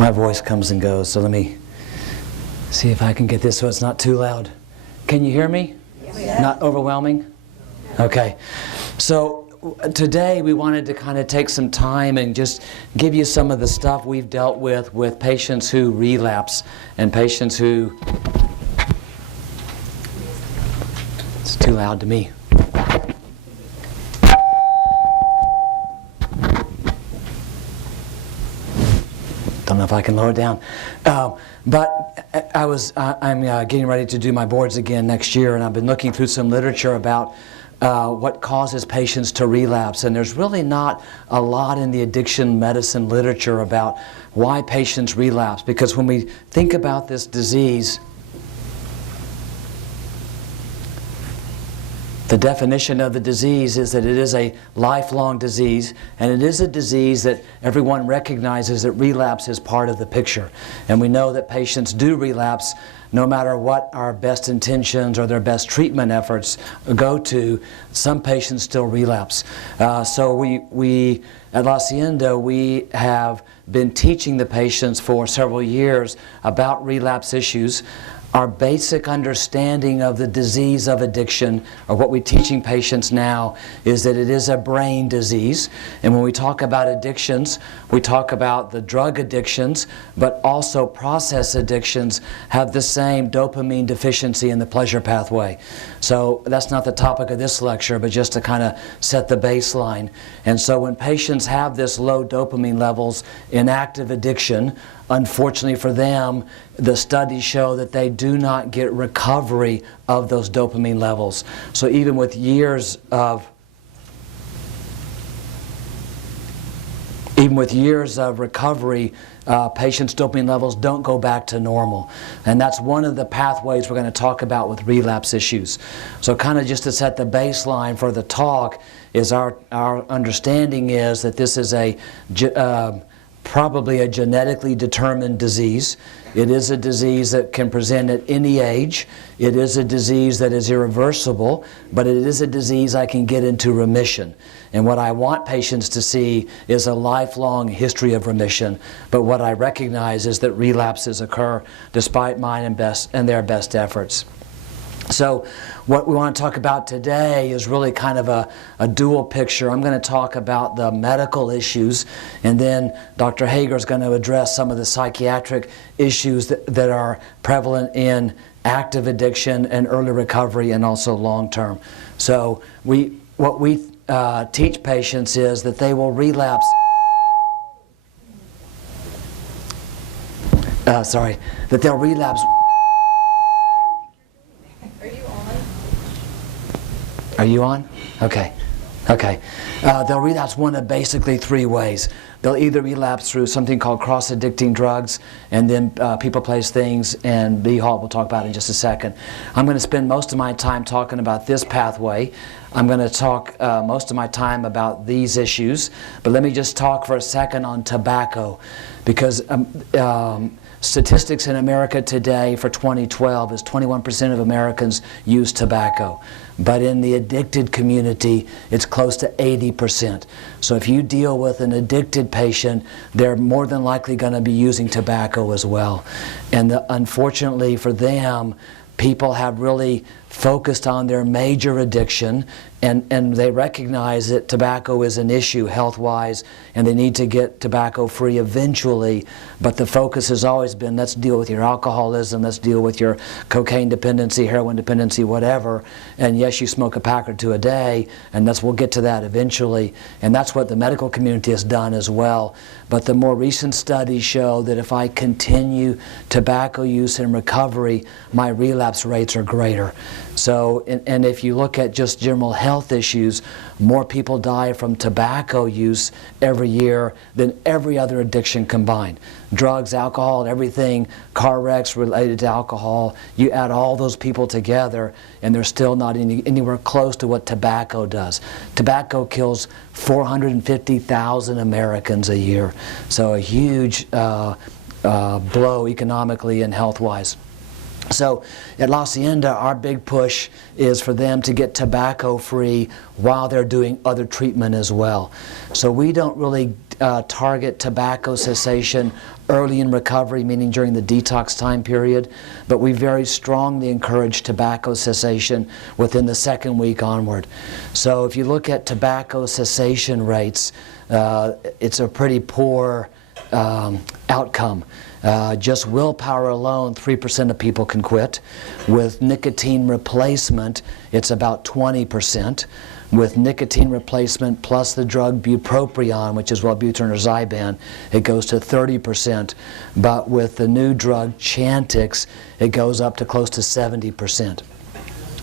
My voice comes and goes, so let me see if I can get this so it's not too loud. Can you hear me? Yes. Not overwhelming? Okay. So today we wanted to kind of take some time and just give you some of the stuff we've dealt with patients who relapse and patients who... It's too loud to me. Don't know if I can lower it down. But I'm getting ready to do my boards again next year, and I've been looking through some literature about what causes patients to relapse. And there's really not a lot in the addiction medicine literature about why patients relapse. Because when we think about this disease, the definition of the disease is that it is a lifelong disease, and it is a disease that everyone recognizes that relapse is part of the picture. And we know that patients do relapse no matter what our best intentions or their best treatment efforts go to. Some patients still relapse. So we at La Hacienda, we have been teaching the patients for several years about relapse issues. Our basic understanding of the disease of addiction, or what we're teaching patients now, is that it is a brain disease. And when we talk about addictions, we talk about the drug addictions, but also process addictions have the same dopamine deficiency in the pleasure pathway. So that's not the topic of this lecture, but just to kind of set the baseline. And so when patients have this low dopamine levels in active addiction, unfortunately for them, the studies show that they do not get recovery of those dopamine levels. So even with years of recovery, patients' dopamine levels don't go back to normal. And that's one of the pathways we're going to talk about with relapse issues. So kind of just to set the baseline for the talk, is our understanding is that this is probably a genetically determined disease. It is a disease that can present at any age. It is a disease that is irreversible, but it is a disease I can get into remission. And what I want patients to see is a lifelong history of remission. But what I recognize is that relapses occur despite mine and their best efforts. So what we want to talk about today is really kind of a dual picture. I'm going to talk about the medical issues, and then Dr. Hagar is going to address some of the psychiatric issues that are prevalent in active addiction and early recovery, and also long-term. So what we teach patients is that they will relapse. That they'll relapse. Are you on? Okay. Okay. They'll relapse one of basically three ways. They'll either relapse through something called cross-addicting drugs, and then people, place, things, and B. Hall we'll talk about in just a second. I'm going to spend most of my time talking about this pathway. I'm going to talk most of my time about these issues, but let me just talk for a second on tobacco, because statistics in America today for 2012 is 21% of Americans use tobacco. But in the addicted community, it's close to 80%. So if you deal with an addicted patient, they're more than likely going to be using tobacco as well. And unfortunately for them, people have really focused on their major addiction, and they recognize that tobacco is an issue health-wise, and they need to get tobacco-free eventually. But the focus has always been, let's deal with your alcoholism, let's deal with your cocaine dependency, heroin dependency, whatever. And yes, you smoke a pack or two a day, and we'll get to that eventually. And that's what the medical community has done as well. But the more recent studies show that if I continue tobacco use and recovery, my relapse rates are greater. So, and if you look at just general health issues, more people die from tobacco use every year than every other addiction combined. Drugs, alcohol, everything, car wrecks related to alcohol, you add all those people together, and they're still not anywhere close to what tobacco does. Tobacco kills 450,000 Americans a year. So a huge blow economically and health-wise. So at La Hacienda, our big push is for them to get tobacco-free while they're doing other treatment as well. So we don't really target tobacco cessation early in recovery, meaning during the detox time period, but we very strongly encourage tobacco cessation within the second week onward. So if you look at tobacco cessation rates, it's a pretty poor outcome. Just willpower alone, 3% of people can quit. With nicotine replacement, it's about 20%. With nicotine replacement plus the drug bupropion, which is Wellbutrin or Zyban, it goes to 30%. But with the new drug Chantix, it goes up to close to 70%.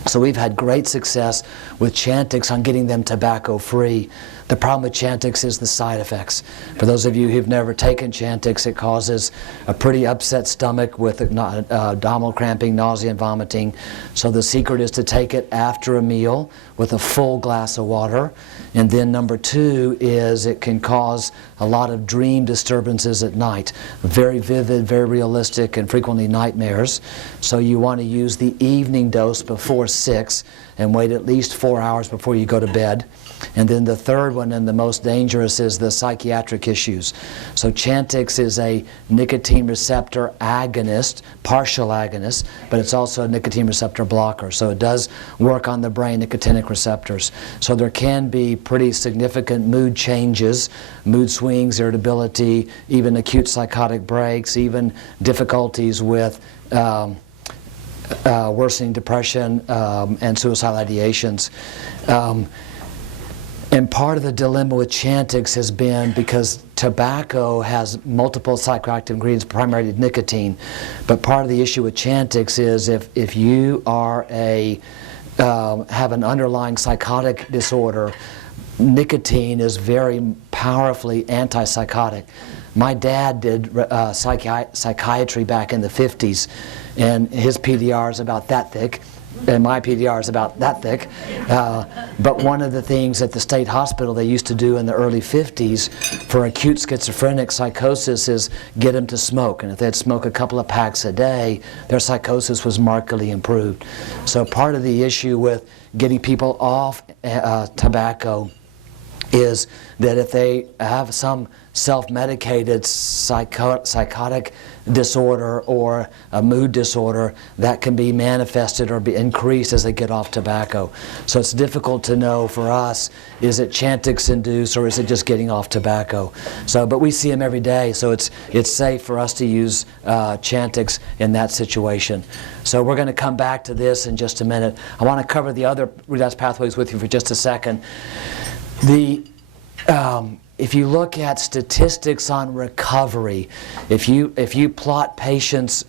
So we've had great success with Chantix on getting them tobacco free. The problem with Chantix is the side effects. For those of you who've never taken Chantix, it causes a pretty upset stomach with abdominal cramping, nausea, and vomiting. So the secret is to take it after a meal with a full glass of water. And then number two is it can cause a lot of dream disturbances at night. Very vivid, very realistic, and frequently nightmares. So you want to use the evening dose before 6 and wait at least 4 hours before you go to bed. And then the third one, and the most dangerous, is the psychiatric issues. So Chantix is a nicotine receptor agonist, partial agonist, but it's also a nicotine receptor blocker. So it does work on the brain nicotinic receptors. So there can be pretty significant mood changes, mood swings, irritability, even acute psychotic breaks, even difficulties with worsening depression and suicidal ideations. And part of the dilemma with Chantix has been because tobacco has multiple psychoactive ingredients, primarily nicotine. But part of the issue with Chantix is if you are have an underlying psychotic disorder, nicotine is very powerfully antipsychotic. My dad did psychiatry back in the 50s, and his PDR is about that thick. And my PDR is about that thick. But one of the things at the state hospital they used to do in the early 50s for acute schizophrenic psychosis is get them to smoke. And if they'd smoke a couple of packs a day, their psychosis was markedly improved. So part of the issue with getting people off tobacco is that if they have some self-medicated psychotic disorder or a mood disorder, that can be manifested or be increased as they get off tobacco. So it's difficult to know for us, is it Chantix induced or is it just getting off tobacco? So, but we see them every day, so it's safe for us to use Chantix in that situation. So we're going to come back to this in just a minute. I want to cover the other relapse pathways with you for just a second. If you look at statistics on recovery, if you plot patients'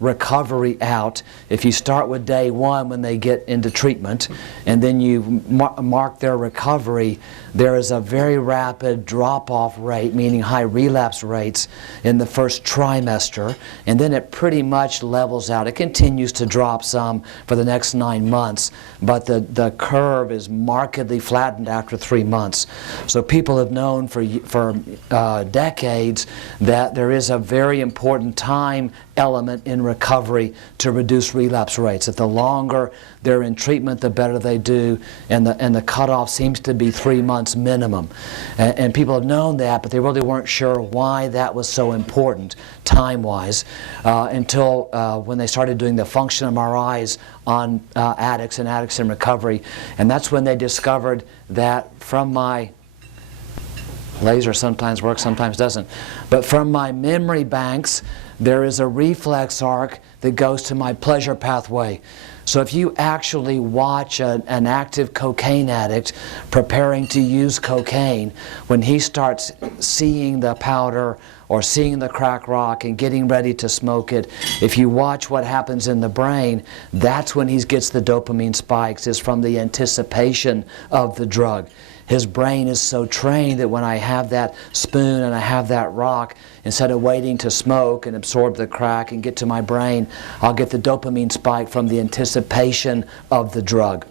recovery out, if you start with day one when they get into treatment, and then you mark their recovery, there is a very rapid drop-off rate, meaning high relapse rates in the first trimester, and then it pretty much levels out. It continues to drop some for the next 9 months, but the curve is markedly flattened after 3 months. So people have known for decades that there is a very important time element in recovery to reduce relapse rates. That the longer they're in treatment, the better they do, and the cutoff seems to be 3 months minimum. And people have known that, but they really weren't sure why that was so important time-wise until when they started doing the function MRIs on addicts and addicts in recovery. And that's when they discovered that from my laser sometimes works, sometimes doesn't. But from my memory banks, there is a reflex arc that goes to my pleasure pathway. So if you actually watch an active cocaine addict preparing to use cocaine, when he starts seeing the powder or seeing the crack rock and getting ready to smoke it, if you watch what happens in the brain, that's when he gets the dopamine spikes, is from the anticipation of the drug. His brain is so trained that when I have that spoon and I have that rock, instead of waiting to smoke and absorb the crack and get to my brain, I'll get the dopamine spike from the anticipation of the drug.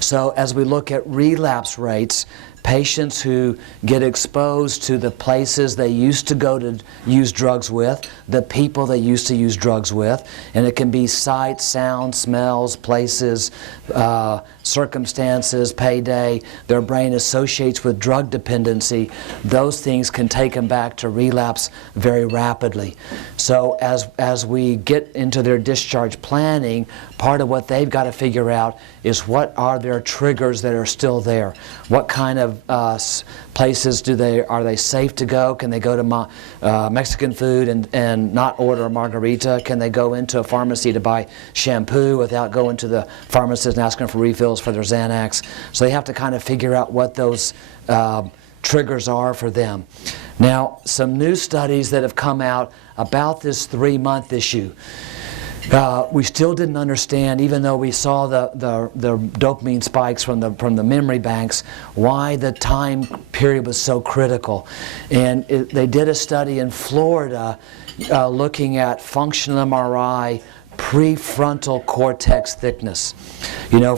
So as we look at relapse rates, patients who get exposed to the places they used to go to use drugs with, the people they used to use drugs with, and it can be sight, sound, smells, places, circumstances, payday, their brain associates with drug dependency. Those things can take them back to relapse very rapidly. So as we get into their discharge planning, part of what they've got to figure out is what are their triggers that are still there. What kind of places are they safe to go? Can they go to Mexican food and not order a margarita? Can they go into a pharmacy to buy shampoo without going to the pharmacist and asking for refills for their Xanax? So they have to kind of figure out what those triggers are for them. Now, some new studies that have come out about this 3-month issue. We still didn't understand, even though we saw the dopamine spikes from the memory banks, why the time period was so critical. And they did a study in Florida looking at functional MRI prefrontal cortex thickness. You know,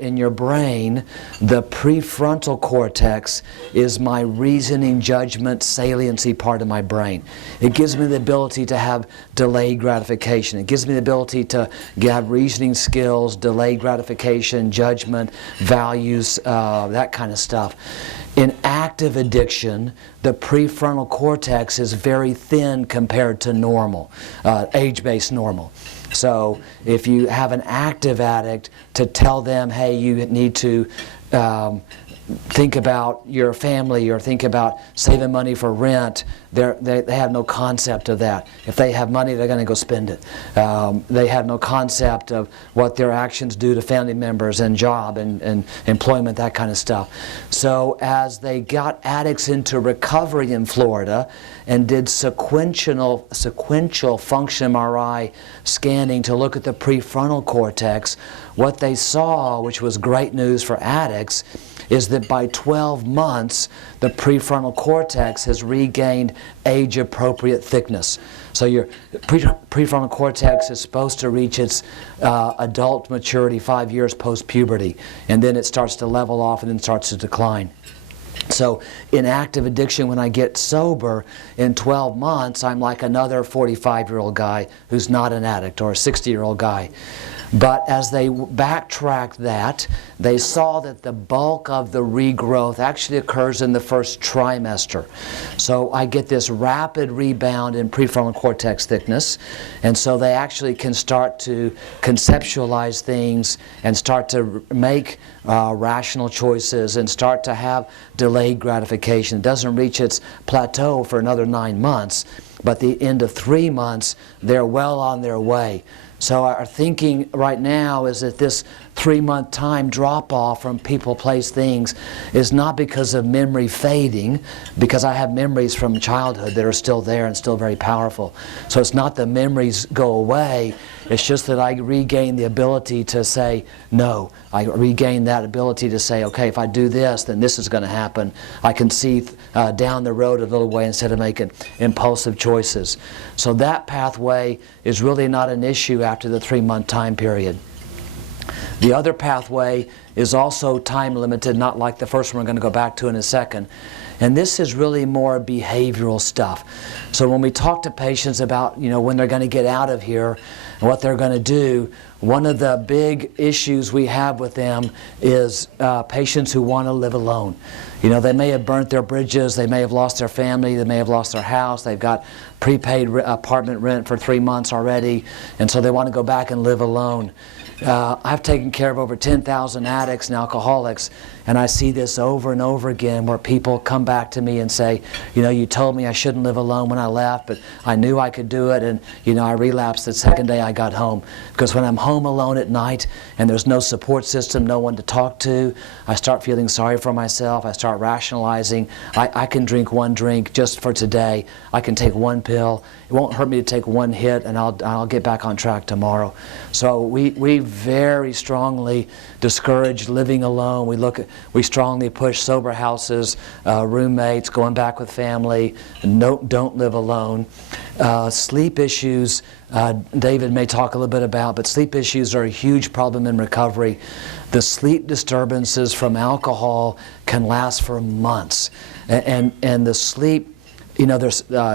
in your brain, the prefrontal cortex is my reasoning, judgment, saliency part of my brain. It gives me the ability to have delayed gratification. It gives me the ability to have reasoning skills, delayed gratification, judgment, values, that kind of stuff. In active addiction, the prefrontal cortex is very thin compared to normal, age-based normal. So if you have an active addict, to tell them, hey, you need to think about your family or think about saving money for rent, they have no concept of that. If they have money, they're going to go spend it. They have no concept of what their actions do to family members and job and employment, that kind of stuff. So as they got addicts into recovery in Florida and did sequential function MRI scanning to look at the prefrontal cortex, what they saw, which was great news for addicts, is that by 12 months, the prefrontal cortex has regained age-appropriate thickness. So your prefrontal cortex is supposed to reach its adult maturity 5 years post-puberty, and then it starts to level off and then starts to decline. So in active addiction, when I get sober, in 12 months, I'm like another 45-year-old guy who's not an addict, or a 60-year-old guy. But as they backtracked that, they saw that the bulk of the regrowth actually occurs in the first trimester. So I get this rapid rebound in prefrontal cortex thickness, and so they actually can start to conceptualize things and start to make rational choices and start to have delayed gratification. It doesn't reach its plateau for another 9 months, but at the end of 3 months, they're well on their way. So our thinking right now is that this 3-month time drop-off from people, place, things is not because of memory fading, because I have memories from childhood that are still there and still very powerful. So it's not the memories go away, it's just that I regain the ability to say no. I regain that ability to say, okay, if I do this, then this is going to happen. I can see down the road a little way instead of making impulsive choices. So that pathway is really not an issue after the 3-month time period. The other pathway is also time limited, not like the first one we're going to go back to in a second. And this is really more behavioral stuff. So when we talk to patients about, you know, when they're going to get out of here and what they're going to do, one of the big issues we have with them is patients who want to live alone. You know, they may have burnt their bridges, they may have lost their family, they may have lost their house, they've got prepaid apartment rent for 3 months already, and so they want to go back and live alone. I've taken care of over 10,000 addicts and alcoholics, and I see this over and over again where people come back to me and say, you know, you told me I shouldn't live alone when I left, but I knew I could do it, and you know, I relapsed the second day I got home. Because when I'm home alone at night and there's no support system, no one to talk to, I start feeling sorry for myself, I start rationalizing. I can drink one drink just for today, I can take one pill, it won't hurt me to take one hit, and I'll get back on track tomorrow. So we very strongly discourage living alone. We strongly push sober houses, roommates, going back with family, don't live alone. Sleep issues, David may talk a little bit about, but sleep issues are a huge problem in recovery. The sleep disturbances from alcohol can last for months. And the sleep, you know,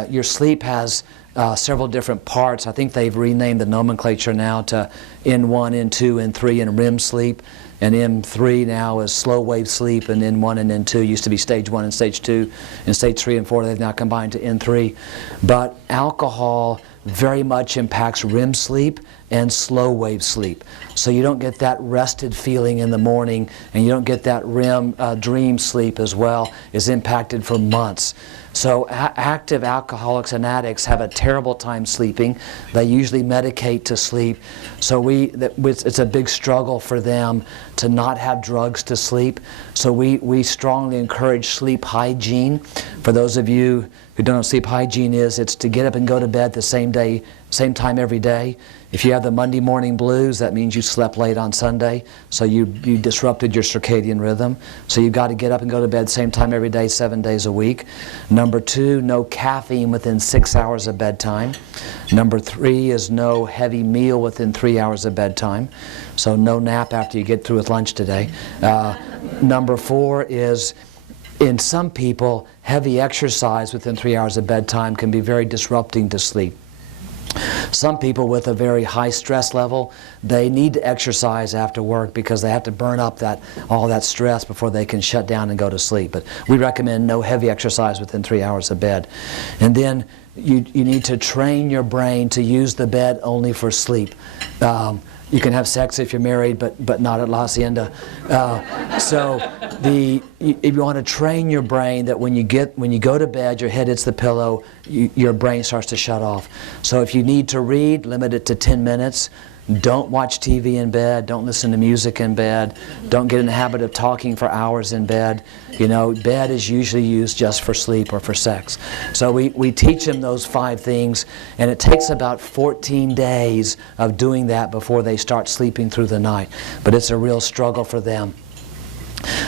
your sleep has several different parts. I think they've renamed the nomenclature now to N1, N2, N3, and REM sleep. And M3 now is slow wave sleep, and N1 and N2 used to be stage 1 and stage 2, and stage 3 and 4 they've now combined to N3. But alcohol very much impacts REM sleep and slow wave sleep. So you don't get that rested feeling in the morning, and you don't get that REM dream sleep as well. Is impacted for months. So active alcoholics and addicts have a terrible time sleeping. They usually medicate to sleep. So it's a big struggle for them to not have drugs to sleep. So we strongly encourage sleep hygiene. For those of you who don't know what sleep hygiene is, it's to get up and go to bed the same day, same time every day. If you have the Monday morning blues, that means you slept late on Sunday, so you disrupted your circadian rhythm. So you've got to get up and go to bed same time every day, 7 days a week. Number 2, no caffeine within 6 hours of bedtime. Number 3 is no heavy meal within 3 hours of bedtime. So no nap after you get through with lunch today. Number 4 is, in some people, heavy exercise within 3 hours of bedtime can be very disrupting to sleep. Some people with a very high stress level, they need to exercise after work because they have to burn up all that stress before they can shut down and go to sleep. But we recommend no heavy exercise within 3 hours of bed. And then you need to train your brain to use the bed only for sleep. You can have sex if you're married, but not at La Hacienda. If you want to train your brain that when you go to bed, your head hits the pillow, your brain starts to shut off. So if you need to read, limit it to 10 minutes. Don't watch TV in bed. Don't listen to music in bed. Don't get in the habit of talking for hours in bed. You know, bed is usually used just for sleep or for sex. So we teach them those 5 things, and it takes about 14 days of doing that before they start sleeping through the night. But it's a real struggle for them.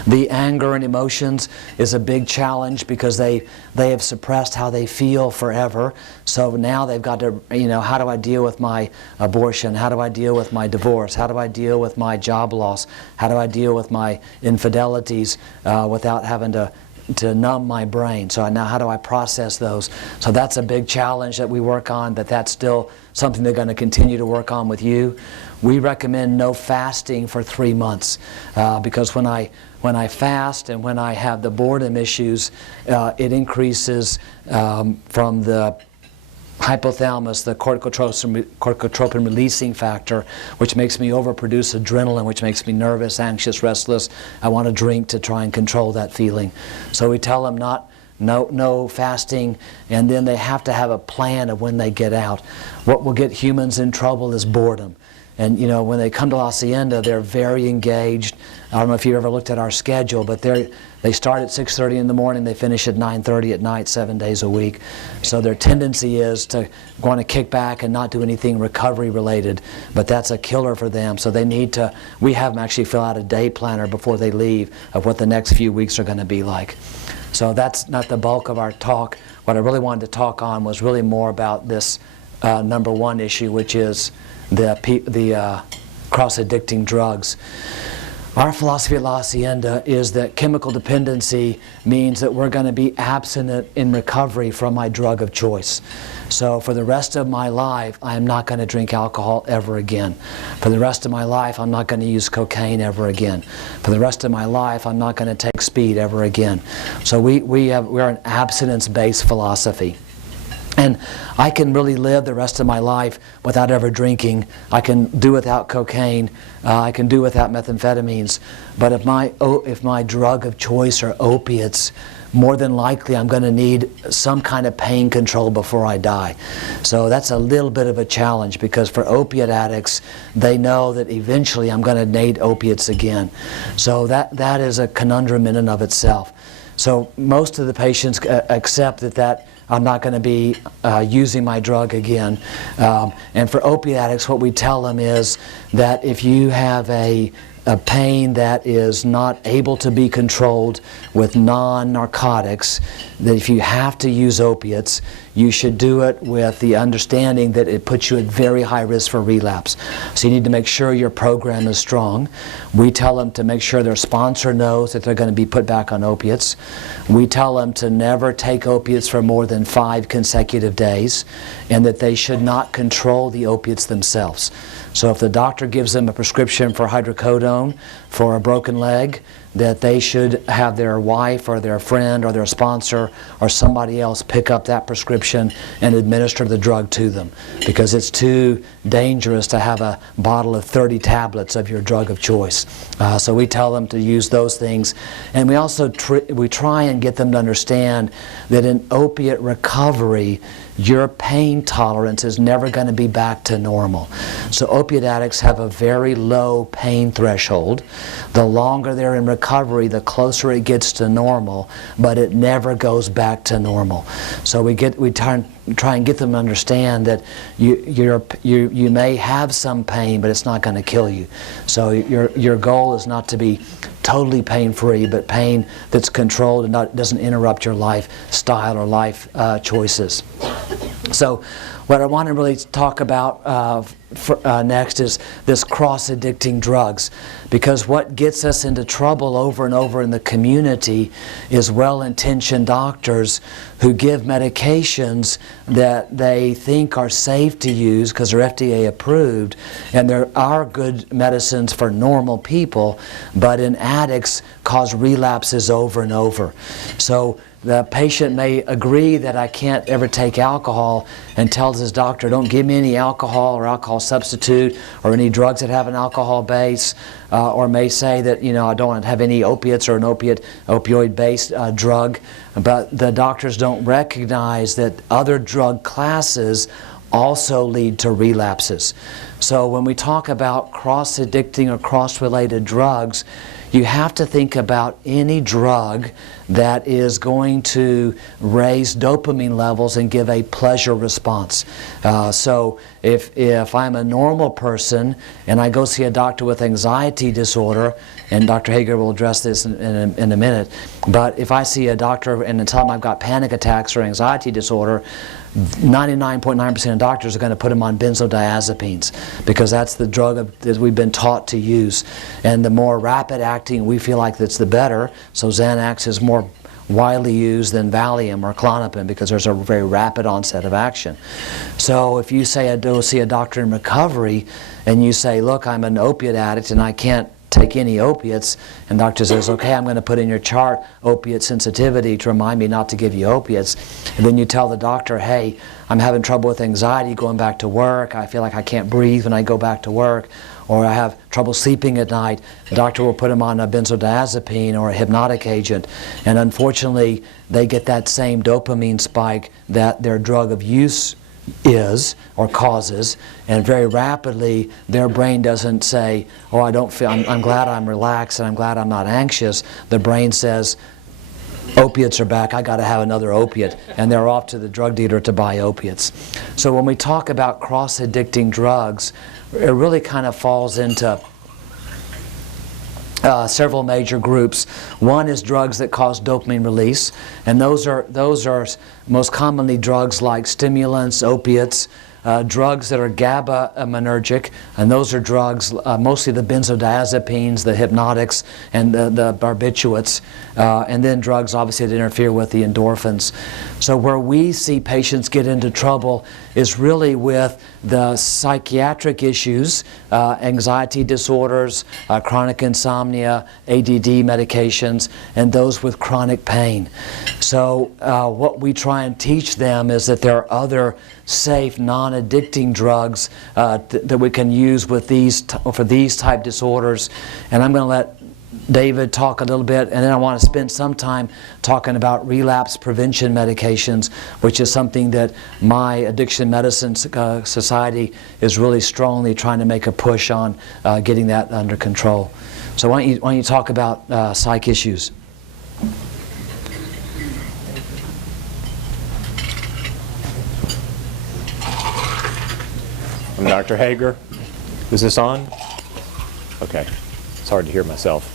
The anger and emotions is a big challenge because they have suppressed how they feel forever. So now they've got to, you know, how do I deal with my abortion? How do I deal with my divorce? How do I deal with my job loss? How do I deal with my infidelities without having to numb my brain? So now how do I process those? So that's a big challenge that we work on, but that's still something they're going to continue to work on with you. We recommend no fasting for 3 months because when I fast and when I have the boredom issues, it increases from the hypothalamus, the corticotropin releasing factor, which makes me overproduce adrenaline, which makes me nervous, anxious, restless. I want to drink to try and control that feeling. So we tell them no fasting, and then they have to have a plan of when they get out. What will get humans in trouble is boredom. And you know, when they come to La Hacienda, they're very engaged. I don't know if you've ever looked at our schedule, but they start at 6:30 in the morning, they finish at 9:30 at night, 7 days a week. So their tendency is to want to kick back and not do anything recovery related, but that's a killer for them. So they need to, we have them actually fill out a day planner before they leave of what the next few weeks are going to be like. So that's not the bulk of our talk. What I really wanted to talk on was really more about this number 1 issue, which is the cross-addicting drugs. Our philosophy at La Hacienda is that chemical dependency means that we're going to be abstinent in recovery from my drug of choice. So for the rest of my life, I am not going to drink alcohol ever again. For the rest of my life, I'm not going to use cocaine ever again. For the rest of my life, I'm not going to take speed ever again. So we're an abstinence-based philosophy. And I can really live the rest of my life without ever drinking. I can do without cocaine. I can do without methamphetamines. But if my drug of choice are opiates, more than likely I'm going to need some kind of pain control before I die. So that's a little bit of a challenge, because for opiate addicts, they know that eventually I'm going to need opiates again. So that is a conundrum in and of itself. So most of the patients accept that I'm not going to be using my drug again. And for opiate addicts, what we tell them is that if you have a pain that is not able to be controlled with non-narcotics, that if you have to use opiates, you should do it with the understanding that it puts you at very high risk for relapse. So you need to make sure your program is strong. We tell them to make sure their sponsor knows that they're going to be put back on opiates. We tell them to never take opiates for more than 5 consecutive days, and that they should not control the opiates themselves. So if the doctor gives them a prescription for hydrocodone for a broken leg, that they should have their wife or their friend or their sponsor or somebody else pick up that prescription and administer the drug to them, because it's too dangerous to have a bottle of 30 tablets of your drug of choice. So we tell them to use those things, and we also we try and get them to understand that in opiate recovery, your pain tolerance is never going to be back to normal. So opiate addicts have a very low pain threshold. The longer they're in recovery, the closer it gets to normal, but it never goes back to normal. So we try and get them to understand that you may have some pain, but it's not going to kill you. So your goal is not to be totally pain-free, but pain that's controlled and doesn't interrupt your lifestyle or life choices. So what I want to really talk about next is this cross-addicting drugs, because what gets us into trouble over and over in the community is well-intentioned doctors who give medications that they think are safe to use because they're FDA approved, and there are good medicines for normal people, but in addicts cause relapses over and over. So the patient may agree that I can't ever take alcohol and tells his doctor, don't give me any alcohol or alcohol substitute or any drugs that have an alcohol base, or may say that, I don't want to have any opiates or an opioid-based drug. But the doctors don't recognize that other drug classes also lead to relapses. So when we talk about cross-addicting or cross-related drugs, you have to think about any drug that is going to raise dopamine levels and give a pleasure response. So if I'm a normal person and I go see a doctor with anxiety disorder, and Dr. Hagar will address this in a minute, but if I see a doctor and tell him I've got panic attacks or anxiety disorder, 99.9% of doctors are going to put them on benzodiazepines, because that's the drug that we've been taught to use. And the more rapid acting we feel like that's the better. So Xanax is more widely used than Valium or Klonopin because there's a very rapid onset of action. So if you say I go see a doctor in recovery and you say, look, I'm an opiate addict and I can't take any opiates, and doctor says, okay, I'm going to put in your chart opiate sensitivity to remind me not to give you opiates, and then you tell the doctor, hey, I'm having trouble with anxiety going back to work, I feel like I can't breathe when I go back to work, or I have trouble sleeping at night, the doctor will put them on a benzodiazepine or a hypnotic agent, and unfortunately they get that same dopamine spike that their drug of use is or causes, and very rapidly their brain doesn't say, oh, I don't feel, I'm glad I'm relaxed and I'm glad I'm not anxious. The brain says, opiates are back, I got to have another opiate, and they're off to the drug dealer to buy opiates. So when we talk about cross-addicting drugs, it really kind of falls into several major groups. One is drugs that cause dopamine release, and those are most commonly drugs like stimulants, opiates, drugs that are GABAergic, and those are drugs, mostly the benzodiazepines, the hypnotics, and the barbiturates, and then drugs obviously that interfere with the endorphins. So where we see patients get into trouble is really with the psychiatric issues, anxiety disorders, chronic insomnia, ADD medications, and those with chronic pain. So what we try and teach them is that there are other safe, non-addicting drugs that we can use with for these type disorders. And I'm going to let David talk a little bit, and then I want to spend some time talking about relapse prevention medications, which is something that my Addiction Medicine Society is really strongly trying to make a push on getting that under control. So why don't you talk about psych issues? Dr. Hagar. Is this on? Okay. It's hard to hear myself.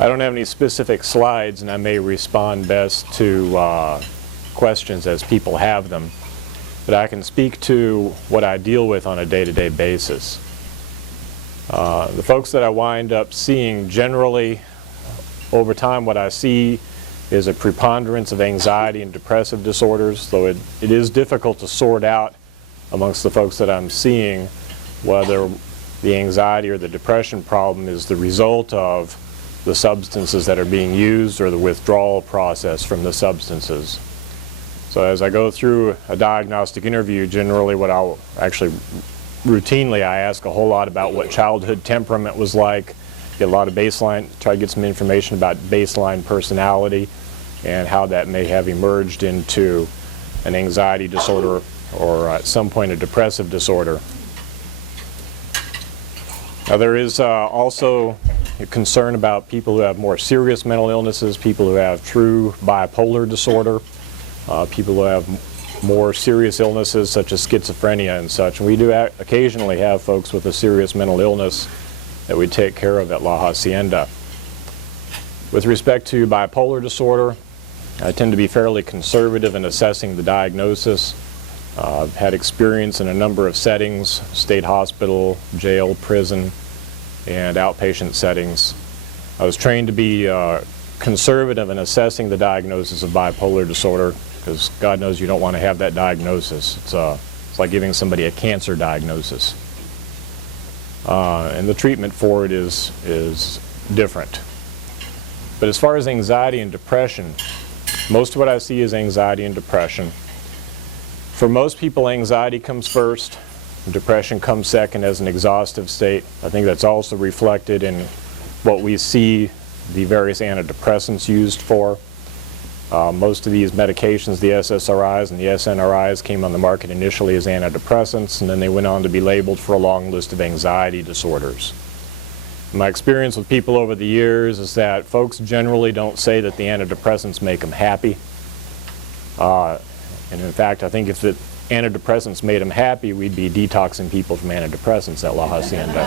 I don't have any specific slides, and I may respond best to questions as people have them. But I can speak to what I deal with on a day-to-day basis. The folks that I wind up seeing, generally, over time, what I see is a preponderance of anxiety and depressive disorders, though it is difficult to sort out amongst the folks that I'm seeing whether the anxiety or the depression problem is the result of the substances that are being used or the withdrawal process from the substances. So as I go through a diagnostic interview, generally routinely I ask a whole lot about what childhood temperament was like, get a lot of baseline, try to get some information about baseline personality and how that may have emerged into an anxiety disorder or at some point a depressive disorder. Now there is also a concern about people who have more serious mental illnesses, people who have true bipolar disorder, people who have more serious illnesses such as schizophrenia and such. And we do occasionally have folks with a serious mental illness that we take care of at La Hacienda. With respect to bipolar disorder, I tend to be fairly conservative in assessing the diagnosis. I've had experience in a number of settings, state hospital, jail, prison, and outpatient settings. I was trained to be conservative in assessing the diagnosis of bipolar disorder because God knows you don't want to have that diagnosis. It's like giving somebody a cancer diagnosis. And the treatment for it is different. But as far as anxiety and depression, most of what I see is anxiety and depression. For most people, anxiety comes first, depression comes second as an exhaustive state. I think that's also reflected in what we see the various antidepressants used for. Most of these medications, the SSRIs and the SNRIs, came on the market initially as antidepressants, and then they went on to be labeled for a long list of anxiety disorders. My experience with people over the years is that folks generally don't say that the antidepressants make them happy. And in fact, I think if the antidepressants made them happy, we'd be detoxing people from antidepressants at La Hacienda.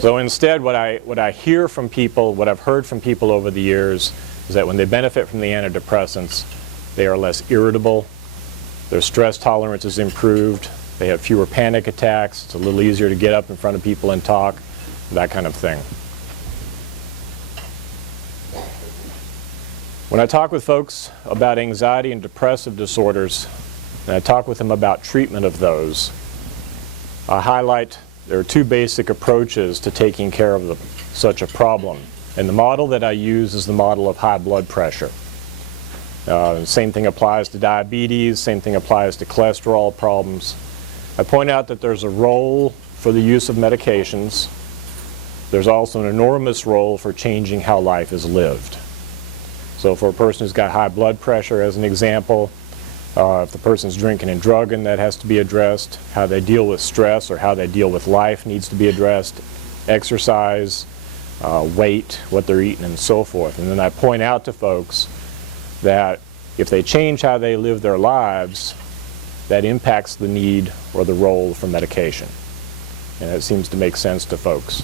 So instead, what I hear from people, what I've heard from people over the years, is that when they benefit from the antidepressants, they are less irritable, their stress tolerance is improved, they have fewer panic attacks, it's a little easier to get up in front of people and talk, that kind of thing. When I talk with folks about anxiety and depressive disorders, and I talk with them about treatment of those, I highlight there are two basic approaches to taking care of such a problem. And the model that I use is the model of high blood pressure. Same thing applies to diabetes, same thing applies to cholesterol problems. I point out that there's a role for the use of medications. There's also an enormous role for changing how life is lived. So for a person who's got high blood pressure, as an example, if the person's drinking and drugging, that has to be addressed. How they deal with stress or how they deal with life needs to be addressed. Exercise, weight, what they're eating, and so forth. And then I point out to folks that if they change how they live their lives, that impacts the need or the role for medication. And it seems to make sense to folks.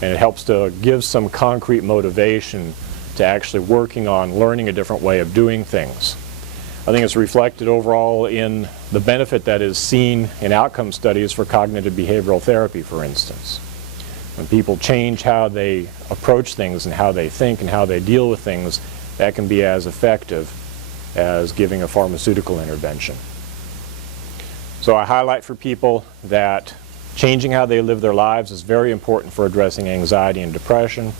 And it helps to give some concrete motivation to actually working on learning a different way of doing things. I think it's reflected overall in the benefit that is seen in outcome studies for cognitive behavioral therapy, for instance. When people change how they approach things and how they think and how they deal with things, that can be as effective as giving a pharmaceutical intervention. So I highlight for people that changing how they live their lives is very important for addressing anxiety and depression.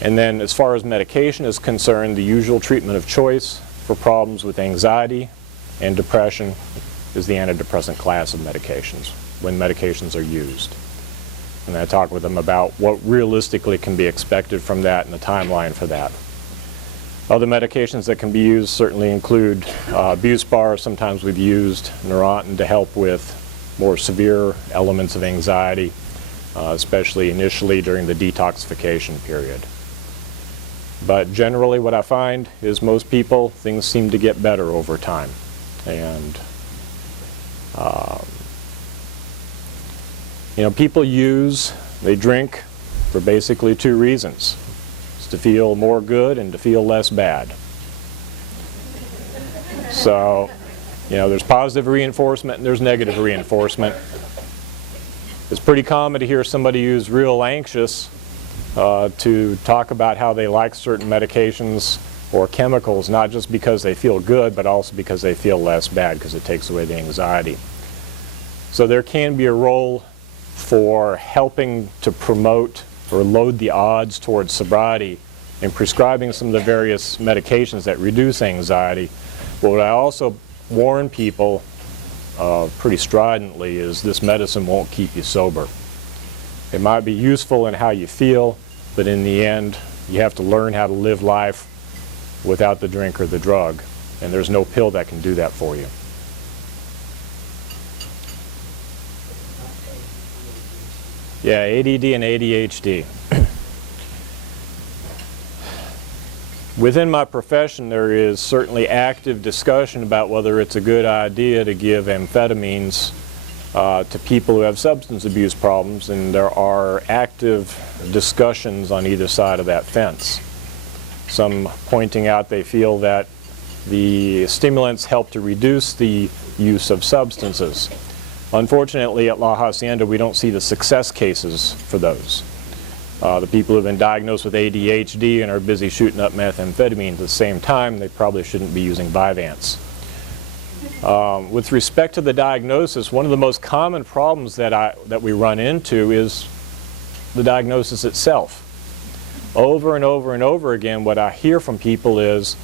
And then as far as medication is concerned, the usual treatment of choice for problems with anxiety and depression is the antidepressant class of medications when medications are used. And I talk with them about what realistically can be expected from that and the timeline for that. Other medications that can be used certainly include Buspar. Sometimes we've used Neurontin to help with more severe elements of anxiety, especially initially during the detoxification period. But generally what I find is most people, things seem to get better over time. And People they drink for basically two reasons. It's to feel more good and to feel less bad. So, there's positive reinforcement and there's negative reinforcement. It's pretty common to hear somebody who's real anxious to talk about how they like certain medications or chemicals, not just because they feel good, but also because they feel less bad, because it takes away the anxiety. So there can be a role for helping to promote or load the odds towards sobriety in prescribing some of the various medications that reduce anxiety. But what I also warn people pretty stridently is this medicine won't keep you sober. It might be useful in how you feel, but in the end, you have to learn how to live life without the drink or the drug, and there's no pill that can do that for you. Yeah, ADD and ADHD. Within my profession, there is certainly active discussion about whether it's a good idea to give amphetamines to people who have substance abuse problems, and there are active discussions on either side of that fence. Some pointing out they feel that the stimulants help to reduce the use of substances. Unfortunately, at La Hacienda, we don't see the success cases for those. The people who have been diagnosed with ADHD and are busy shooting up methamphetamine at the same time, they probably shouldn't be using Vyvanse. With respect to the diagnosis, one of the most common problems that we run into is the diagnosis itself. Over and over and over again, what I hear from people is,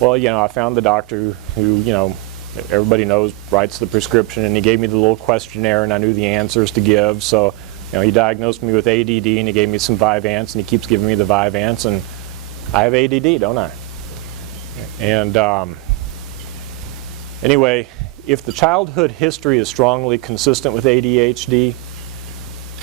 well, I found the doctor who, everybody knows, writes the prescription, and he gave me the little questionnaire and I knew the answers to give, so he diagnosed me with ADD and he gave me some Vyvanse and he keeps giving me the Vyvanse, and I have ADD, don't I? And anyway, if the childhood history is strongly consistent with ADHD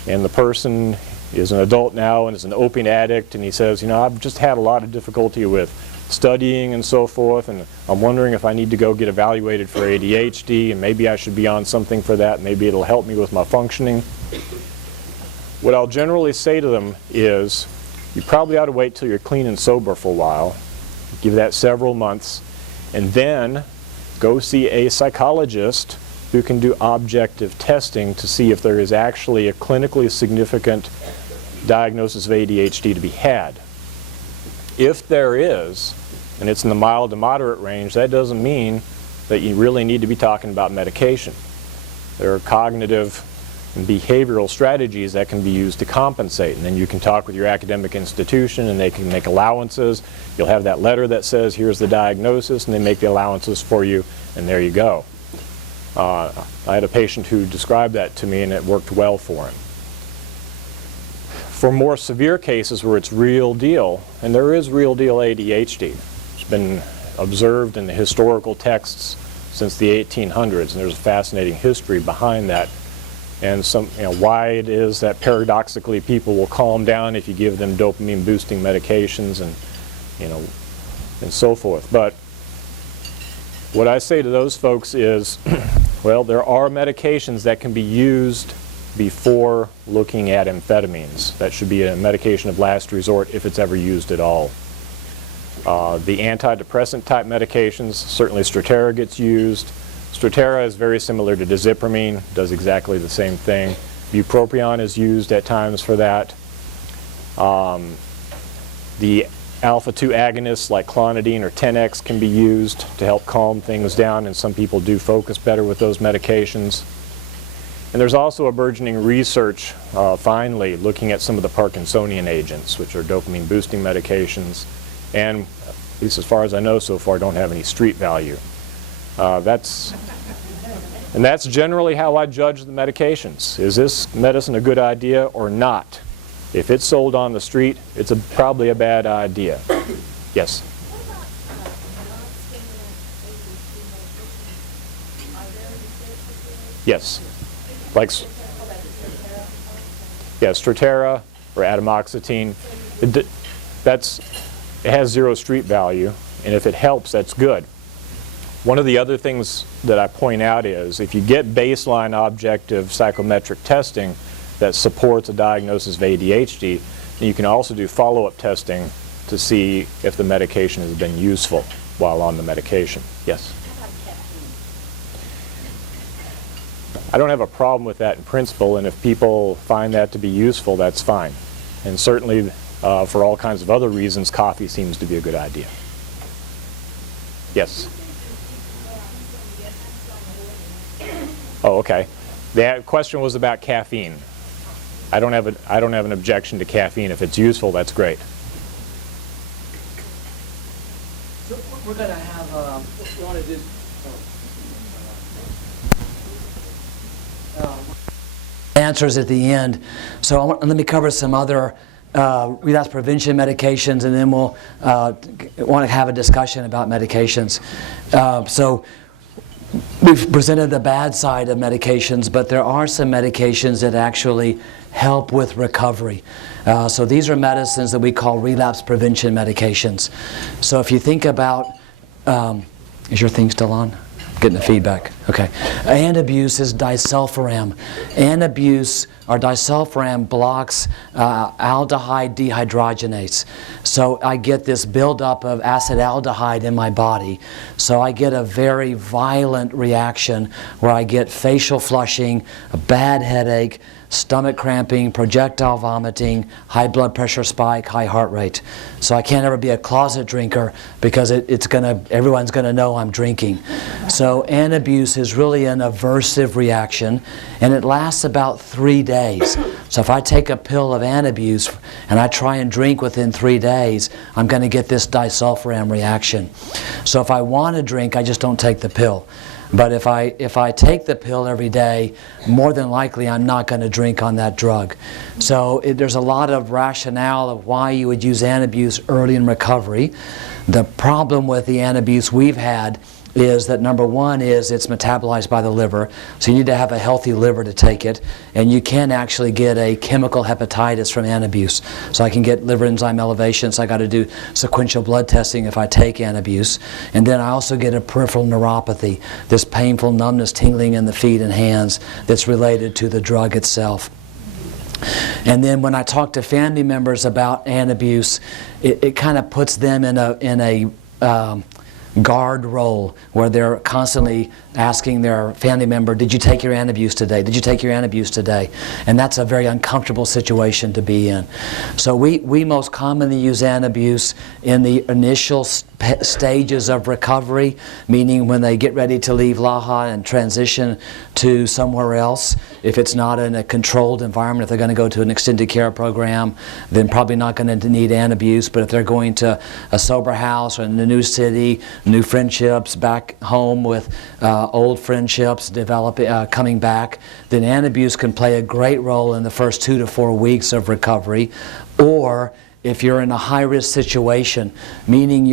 and the person is an adult now and is an opiate addict and he says, I've just had a lot of difficulty with studying and so forth, and I'm wondering if I need to go get evaluated for ADHD and maybe I should be on something for that, maybe it'll help me with my functioning. What I'll generally say to them is, you probably ought to wait till you're clean and sober for a while, give that several months, and then go see a psychologist who can do objective testing to see if there is actually a clinically significant diagnosis of ADHD to be had. If there is, and it's in the mild to moderate range, that doesn't mean that you really need to be talking about medication. There are cognitive and behavioral strategies that can be used to compensate, and then you can talk with your academic institution and they can make allowances. You'll have that letter that says here's the diagnosis, and they make the allowances for you, and there you go. I had a patient who described that to me and it worked well for him. For more severe cases where it's real deal, and there is real deal ADHD, it's been observed in the historical texts since the 1800s, and there's a fascinating history behind that, and why it is that paradoxically people will calm down if you give them dopamine boosting medications and so forth. But what I say to those folks is, well, there are medications that can be used before looking at amphetamines. That should be a medication of last resort if it's ever used at all. The antidepressant type medications, certainly Strattera gets used. Strattera is very similar to dizipramine, does exactly the same thing. Bupropion is used at times for that. The alpha-2 agonists like clonidine or 10X can be used to help calm things down, and some people do focus better with those medications. And there's also a burgeoning research, finally, looking at some of the Parkinsonian agents, which are dopamine boosting medications, and at least as far as I know so far, don't have any street value. That's generally how I judge the medications. Is this medicine a good idea or not? If it's sold on the street, it's probably a bad idea. Yes? Yes. Like, yeah, Strattera or atomoxetine. It has zero street value, and if it helps, that's good. One of the other things that I point out is if you get baseline objective psychometric testing that supports a diagnosis of ADHD, then you can also do follow-up testing to see if the medication has been useful while on the medication. Yes? I don't have a problem with that in principle, and if people find that to be useful, that's fine. And certainly for all kinds of other reasons, coffee seems to be a good idea. Yes? Oh, okay. The question was about caffeine. I don't have an objection to caffeine. If it's useful, that's great. So we're going to have, we want to do answers at the end. So let me cover some other relapse prevention medications, and then we'll want to have a discussion about medications. So we've presented the bad side of medications, but there are some medications that actually help with recovery. So these are medicines that we call relapse prevention medications. So if you think about, is your thing still on? Getting the feedback. Okay. Antabuse is disulfiram. Antabuse or disulfiram blocks aldehyde dehydrogenase. So I get this buildup of acetaldehyde in my body. So I get a very violent reaction where I get facial flushing, a bad headache, stomach cramping, projectile vomiting, high blood pressure spike, high heart rate. So I can't ever be a closet drinker because everyone's gonna know I'm drinking. So antabuse is really an aversive reaction, and it lasts about 3 days. So if I take a pill of antabuse and I try and drink within 3 days, I'm gonna get this disulfiram reaction. So if I want to drink, I just don't take the pill. But if I take the pill every day, more than likely I'm not going to drink on that drug. So there's a lot of rationale of why you would use antabuse early in recovery. The problem with the antabuse we've had is that number one is it's metabolized by the liver, so you need to have a healthy liver to take it, and you can actually get a chemical hepatitis from antabuse. So I can get liver enzyme elevation, so I got to do sequential blood testing if I take antabuse. And then I also get a peripheral neuropathy, this painful numbness, tingling in the feet and hands that's related to the drug itself. And then when I talk to family members about antabuse, it kind of puts them in a guard role where they're constantly asking their family member, did you take your antabuse today? Did you take your antabuse today? And that's a very uncomfortable situation to be in. So we most commonly use antabuse in the initial stages of recovery, meaning when they get ready to leave LAHA and transition to somewhere else. If it's not in a controlled environment, if they're going to go to an extended care program, then probably not going to need antabuse. But if they're going to a sober house or in a new city, new friendships, back home with old friendships coming back, then antabuse can play a great role in the first 2 to 4 weeks of recovery. Or if you're in a high-risk situation, meaning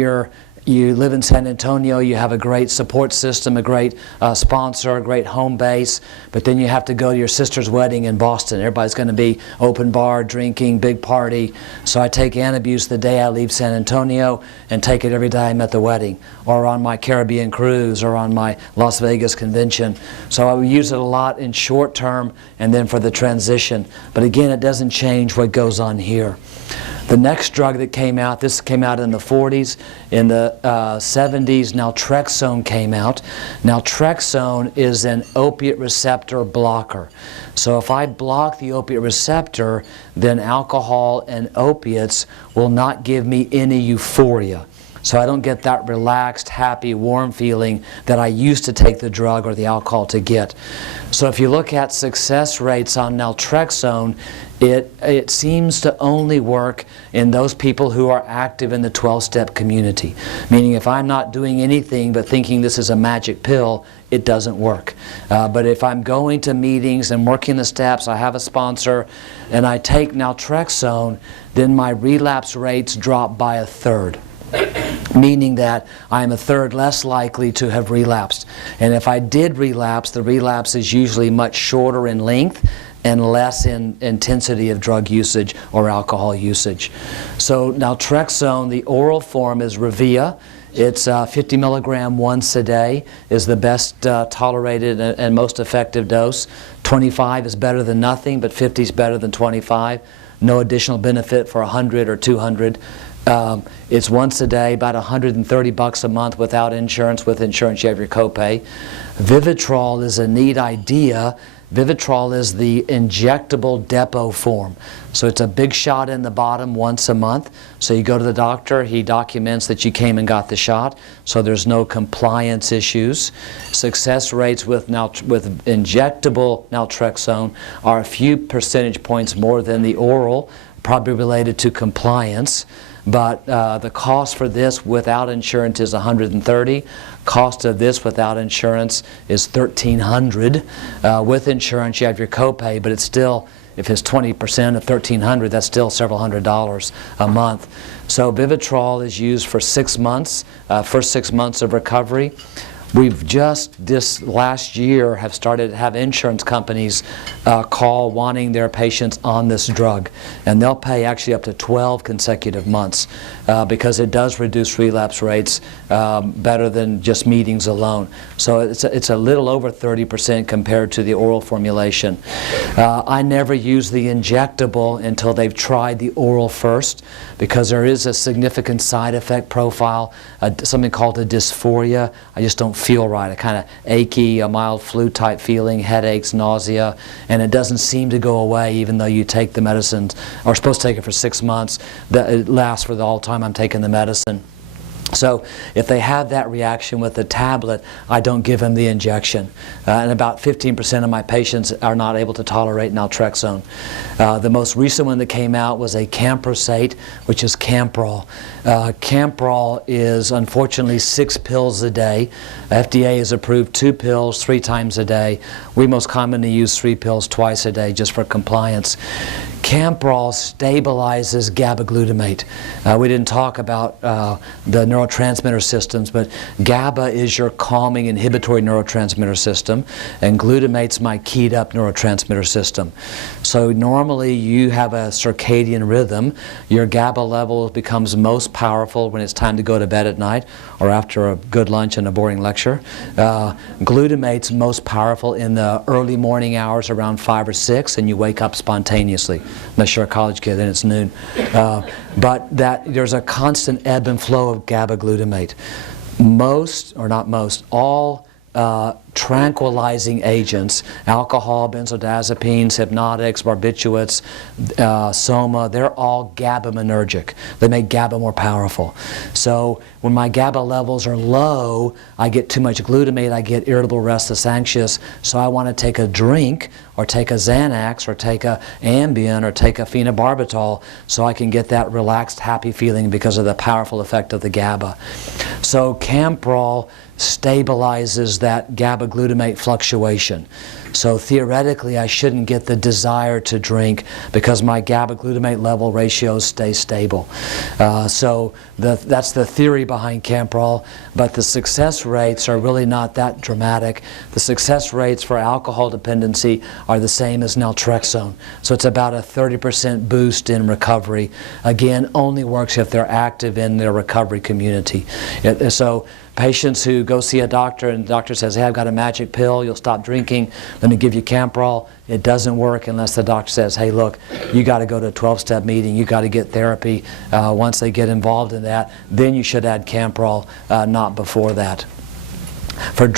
you live in San Antonio, you have a great support system, a great sponsor, a great home base, but then you have to go to your sister's wedding in Boston. Everybody's going to be open bar, drinking, big party. So I take antabuse the day I leave San Antonio and take it every day I'm at the wedding, or on my Caribbean cruise, or on my Las Vegas convention. So I would use it a lot in short term and then for the transition. But again, it doesn't change what goes on here. The next drug that came out, this came out in the 40s. In the 70s, Naltrexone came out. Naltrexone is an opiate receptor blocker. So if I block the opiate receptor, then alcohol and opiates will not give me any euphoria. So I don't get that relaxed, happy, warm feeling that I used to take the drug or the alcohol to get. So if you look at success rates on naltrexone, it seems to only work in those people who are active in the 12-step community. Meaning if I'm not doing anything but thinking this is a magic pill, it doesn't work. But if I'm going to meetings and working the steps, I have a sponsor, and I take naltrexone, then my relapse rates drop by 1/3. Meaning that I'm 1/3 less likely to have relapsed. And if I did relapse, the relapse is usually much shorter in length and less in intensity of drug usage or alcohol usage. So naltrexone, the oral form is Revia. It's 50 milligram once a day is the best tolerated and most effective dose. 25 is better than nothing, but 50 is better than 25. No additional benefit for 100 or 200. It's once a day, about $130 a month without insurance. With insurance, you have your copay. Vivitrol is a neat idea. Vivitrol is the injectable depot form. So it's a big shot in the bottom once a month. So you go to the doctor, he documents that you came and got the shot, so there's no compliance issues. Success rates with injectable naltrexone are a few percentage points more than the oral, probably related to compliance. But the cost for this without insurance is $130. Cost of this without insurance is $1,300. With insurance, you have your copay, but it's still, if it's 20% of $1,300, that's still several $100s a month. So Vivitrol is used for 6 months, first 6 months of recovery. We've just this last year have started to have insurance companies call wanting their patients on this drug, and they'll pay actually up to 12 consecutive months because it does reduce relapse rates better than just meetings alone. So it's a little over 30% compared to the oral formulation. I never use the injectable until they've tried the oral first, because there is a significant side effect profile, something called a dysphoria. I just don't feel right. A kind of achy, a mild flu type feeling, headaches, nausea, and it doesn't seem to go away even though you take the medicine, or supposed to take it for 6 months. It lasts for the whole time I'm taking the medicine. So if they have that reaction with the tablet, I don't give them the injection. And about 15% of my patients are not able to tolerate naltrexone. The most recent one that came out was a camprosate, which is Camprol. Camprol is unfortunately 6 pills a day. FDA has approved 2 pills 3 times a day. We most commonly use 3 pills twice a day just for compliance. Camprol stabilizes GABA-glutamate. We didn't talk about the neurotransmitter systems, but GABA is your calming inhibitory neurotransmitter system, and glutamate's my keyed up neurotransmitter system. So normally you have a circadian rhythm. Your GABA level becomes most powerful when it's time to go to bed at night or after a good lunch and a boring lecture. Glutamate's most powerful in the early morning hours around 5 or 6, and you wake up spontaneously. Unless you're a college kid, then it's noon. But there's a constant ebb and flow of GABA-glutamate. Most, or not most, all tranquilizing agents, alcohol, benzodiazepines, hypnotics, barbiturates, soma, they're all GABAergic. They make GABA more powerful. So when my GABA levels are low, I get too much glutamate, I get irritable, restless, anxious, so I want to take a drink or take a Xanax or take a Ambien or take a phenobarbital so I can get that relaxed, happy feeling because of the powerful effect of the GABA. So Camprol stabilizes that GABA-glutamate fluctuation. So theoretically, I shouldn't get the desire to drink because my GABA-glutamate level ratios stay stable. So that's the theory behind Camprol, but the success rates are really not that dramatic. The success rates for alcohol dependency are the same as naltrexone. So it's about a 30% boost in recovery. Again, only works if they're active in their recovery community. So patients who go see a doctor and the doctor says, hey, I've got a magic pill, you'll stop drinking, let me give you Camprol. It doesn't work unless the doctor says, hey, look, you got to go to a 12-step meeting, you got to get therapy. Once they get involved in that, then you should add Camprol, not before that. For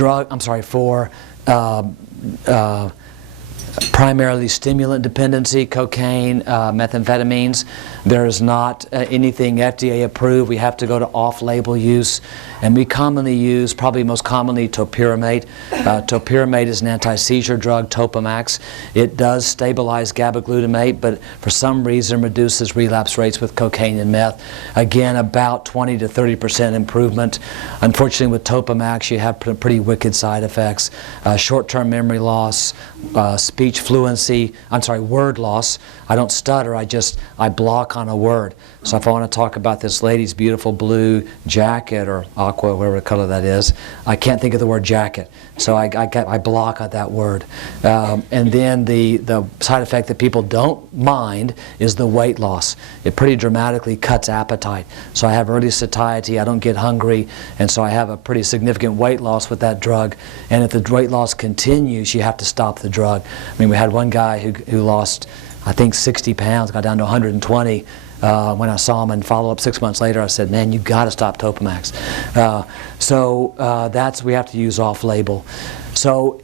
primarily stimulant dependency, cocaine, methamphetamines, there's not anything FDA approved. We have to go to off-label use, and we commonly use, probably most commonly, topiramate. Topiramate is an anti-seizure drug, Topamax. It does stabilize GABA-glutamate, but for some reason reduces relapse rates with cocaine and meth. Again, about 20 to 30% improvement. Unfortunately, with Topamax, you have pretty wicked side effects. Short-term memory loss, speed speech fluency, word loss. I don't stutter, I block on a word. So if I want to talk about this lady's beautiful blue jacket or aqua, whatever color that is, I can't think of the word jacket. So I block on that word. And then the side effect that people don't mind is the weight loss. It pretty dramatically cuts appetite. So I have early satiety, I don't get hungry, and so I have a pretty significant weight loss with that drug. And if the weight loss continues, you have to stop the drug. I mean, we had one guy who lost, I think, 60 pounds, got down to 120. When I saw him and follow up 6 months later, I said, man, you got to stop Topamax. We have to use off-label. So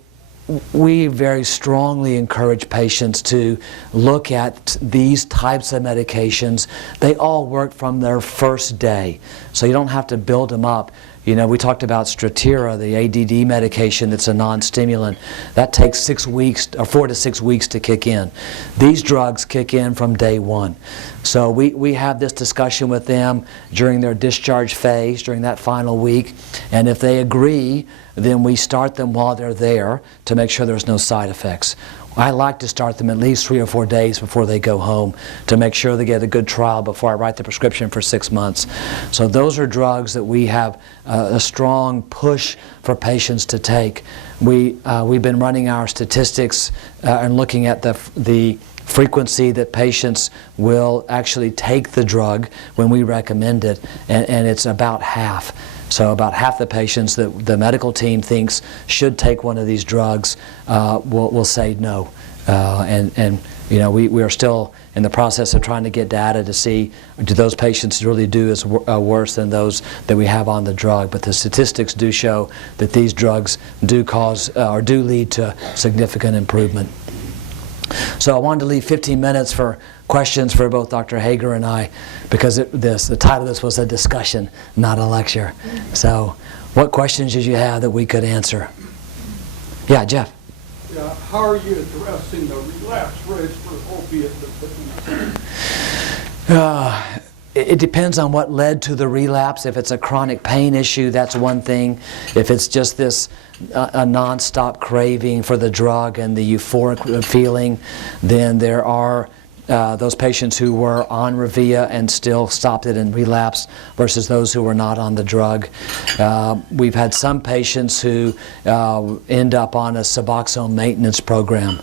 we very strongly encourage patients to look at these types of medications. They all work from their first day, so you don't have to build them up. You know, we talked about Strattera, the ADD medication that's a non-stimulant. That takes 6 weeks, or 4 to 6 weeks to kick in. These drugs kick in from day one. So we have this discussion with them during their discharge phase, during that final week. And if they agree, then we start them while they're there to make sure there's no side effects. I like to start them at least 3 or 4 days before they go home to make sure they get a good trial before I write the prescription for 6 months. So those are drugs that we have a strong push for patients to take. We've been running our statistics and looking at the frequency that patients will actually take the drug when we recommend it, and it's about half. So about half the patients that the medical team thinks should take one of these drugs will say no. And you know, we are still in the process of trying to get data to see, do those patients really do as worse than those that we have on the drug. But the statistics do show that these drugs do cause or do lead to significant improvement. So I wanted to leave 15 minutes for questions for both Dr. Hagar and I, because the title of this was a discussion, not a lecture. So what questions did you have that we could answer? Yeah, Jeff. Yeah, how are you addressing the relapse rates for opiate dependence? It depends on what led to the relapse. If it's a chronic pain issue, that's one thing. If it's just this a non-stop craving for the drug and the euphoric feeling, then there are those patients who were on Revia and still stopped it and relapsed versus those who were not on the drug. We've had some patients who end up on a Suboxone maintenance program.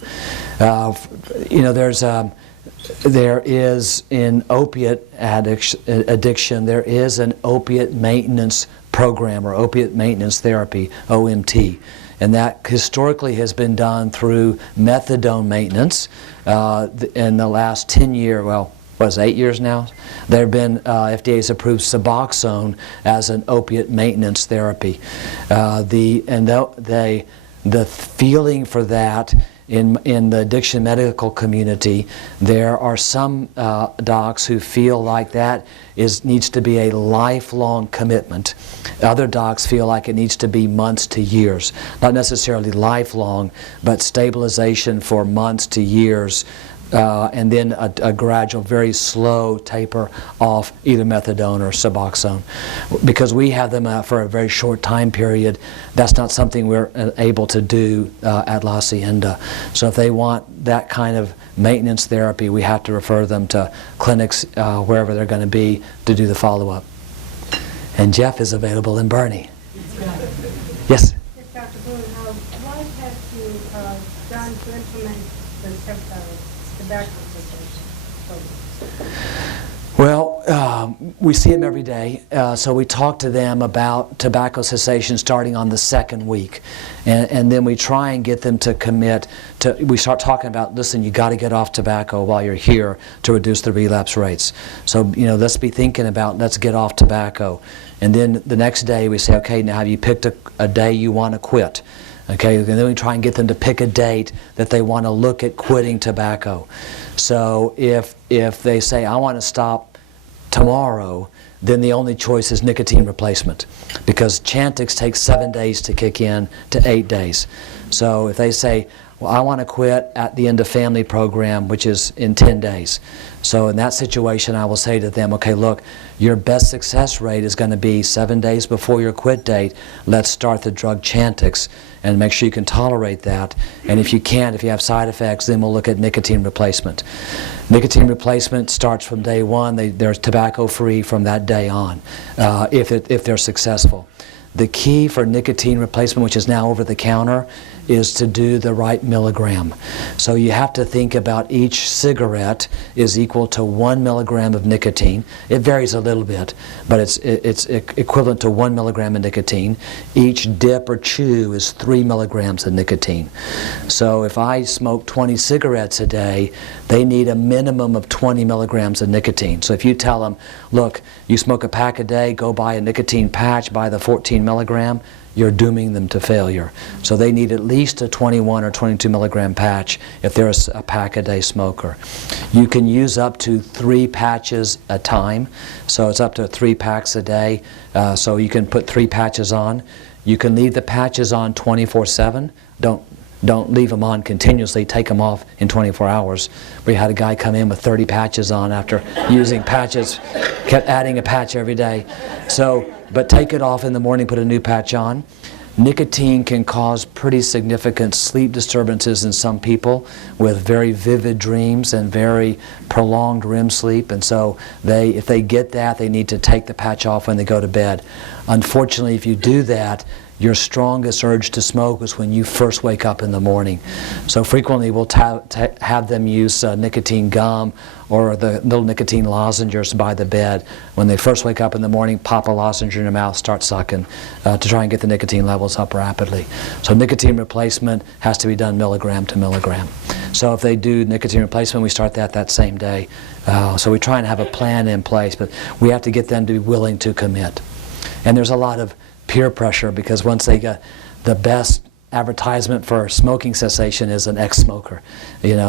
You know, there is in opiate addiction, there is an opiate maintenance program or opiate maintenance therapy, OMT. And that historically has been done through methadone maintenance. In the last 10 years, well, what is it, 8 years now? There have been FDA's approved Suboxone as an opiate maintenance therapy. The feeling for that in the addiction medical community, there are some docs who feel like that needs to be a lifelong commitment. Other docs feel like it needs to be months to years. Not necessarily lifelong, but stabilization for months to years. And then a gradual, very slow taper off either methadone or Suboxone. Because we have them for a very short time period, that's not something we're able to do at La Hacienda. So if they want that kind of maintenance therapy, we have to refer them to clinics wherever they're going to be to do the follow-up. And Jeff is available in Bernie. Yes? Yes, Dr. Boone, what have you done to implement the tobacco cessation program? Well, we see them every day, so we talk to them about tobacco cessation starting on the second week. And then we try and get them to commit to, we start talking about, listen, you got to get off tobacco while you're here to reduce the relapse rates. So, you know, let's be thinking about, let's get off tobacco. And then the next day we say, okay, now have you picked a day you want to quit? Okay, and then we try and get them to pick a date that they want to look at quitting tobacco. So if they say, I want to stop tomorrow, then the only choice is nicotine replacement, because Chantix takes 7 days to kick in to 8 days. So if they say, well, I want to quit at the end of family program, which is in 10 days. So in that situation, I will say to them, okay, look, your best success rate is going to be 7 days before your quit date. Let's start the drug Chantix and make sure you can tolerate that. And if you can't, if you have side effects, then we'll look at nicotine replacement. Nicotine replacement starts from day one. They're tobacco-free from that day on, if they're successful. The key for nicotine replacement, which is now over the counter, is to do the right milligram. So you have to think about each cigarette is equal to 1 milligram of nicotine. It varies a little bit, but it's equivalent to 1 milligram of nicotine. Each dip or chew is 3 milligrams of nicotine. So if I smoke 20 cigarettes a day, they need a minimum of 20 milligrams of nicotine. So if you tell them, look, you smoke a pack a day, go buy a nicotine patch, buy the 14 milligram, you're dooming them to failure. So they need at least a 21 or 22 milligram patch if they're a pack-a-day smoker. You can use up to 3 patches a time, so it's up to 3 packs a day. So you can put 3 patches on. You can leave the patches on 24/7. Don't leave them on continuously. Take them off in 24 hours. We had a guy come in with 30 patches on after using patches, kept adding a patch every day. But take it off in the morning, put a new patch on. Nicotine can cause pretty significant sleep disturbances in some people with very vivid dreams and very prolonged REM sleep. And so if they get that, they need to take the patch off when they go to bed. Unfortunately, if you do that, your strongest urge to smoke is when you first wake up in the morning. So frequently we'll have them use nicotine gum or the little nicotine lozenges by the bed. When they first wake up in the morning, pop a lozenge in your mouth, start sucking to try and get the nicotine levels up rapidly. So nicotine replacement has to be done milligram to milligram. So if they do nicotine replacement, we start that same day. So we try and have a plan in place, but we have to get them to be willing to commit. And there's a lot of peer pressure, because once they get the best advertisement for smoking cessation is an ex-smoker,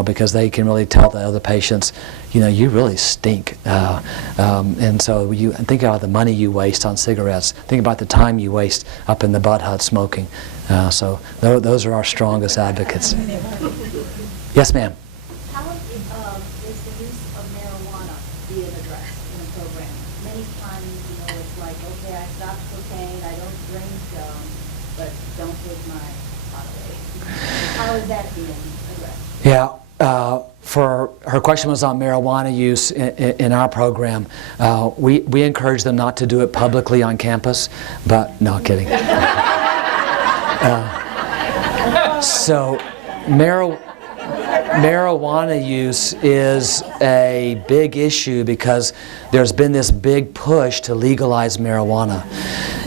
because they can really tell the other patients, you really stink. And so you think about the money you waste on cigarettes. Think about the time you waste up in the butt hut smoking. So those are our strongest advocates. Yes, ma'am. How is the use of marijuana being addressed in a program? Many times, it's like, okay, I stopped cocaine, I don't drink, but don't take my pot away. How is that being addressed? Yeah. For her question was on marijuana use in our program. We encourage them not to do it publicly on campus, but no, kidding. So marijuana use is a big issue because there's been this big push to legalize marijuana.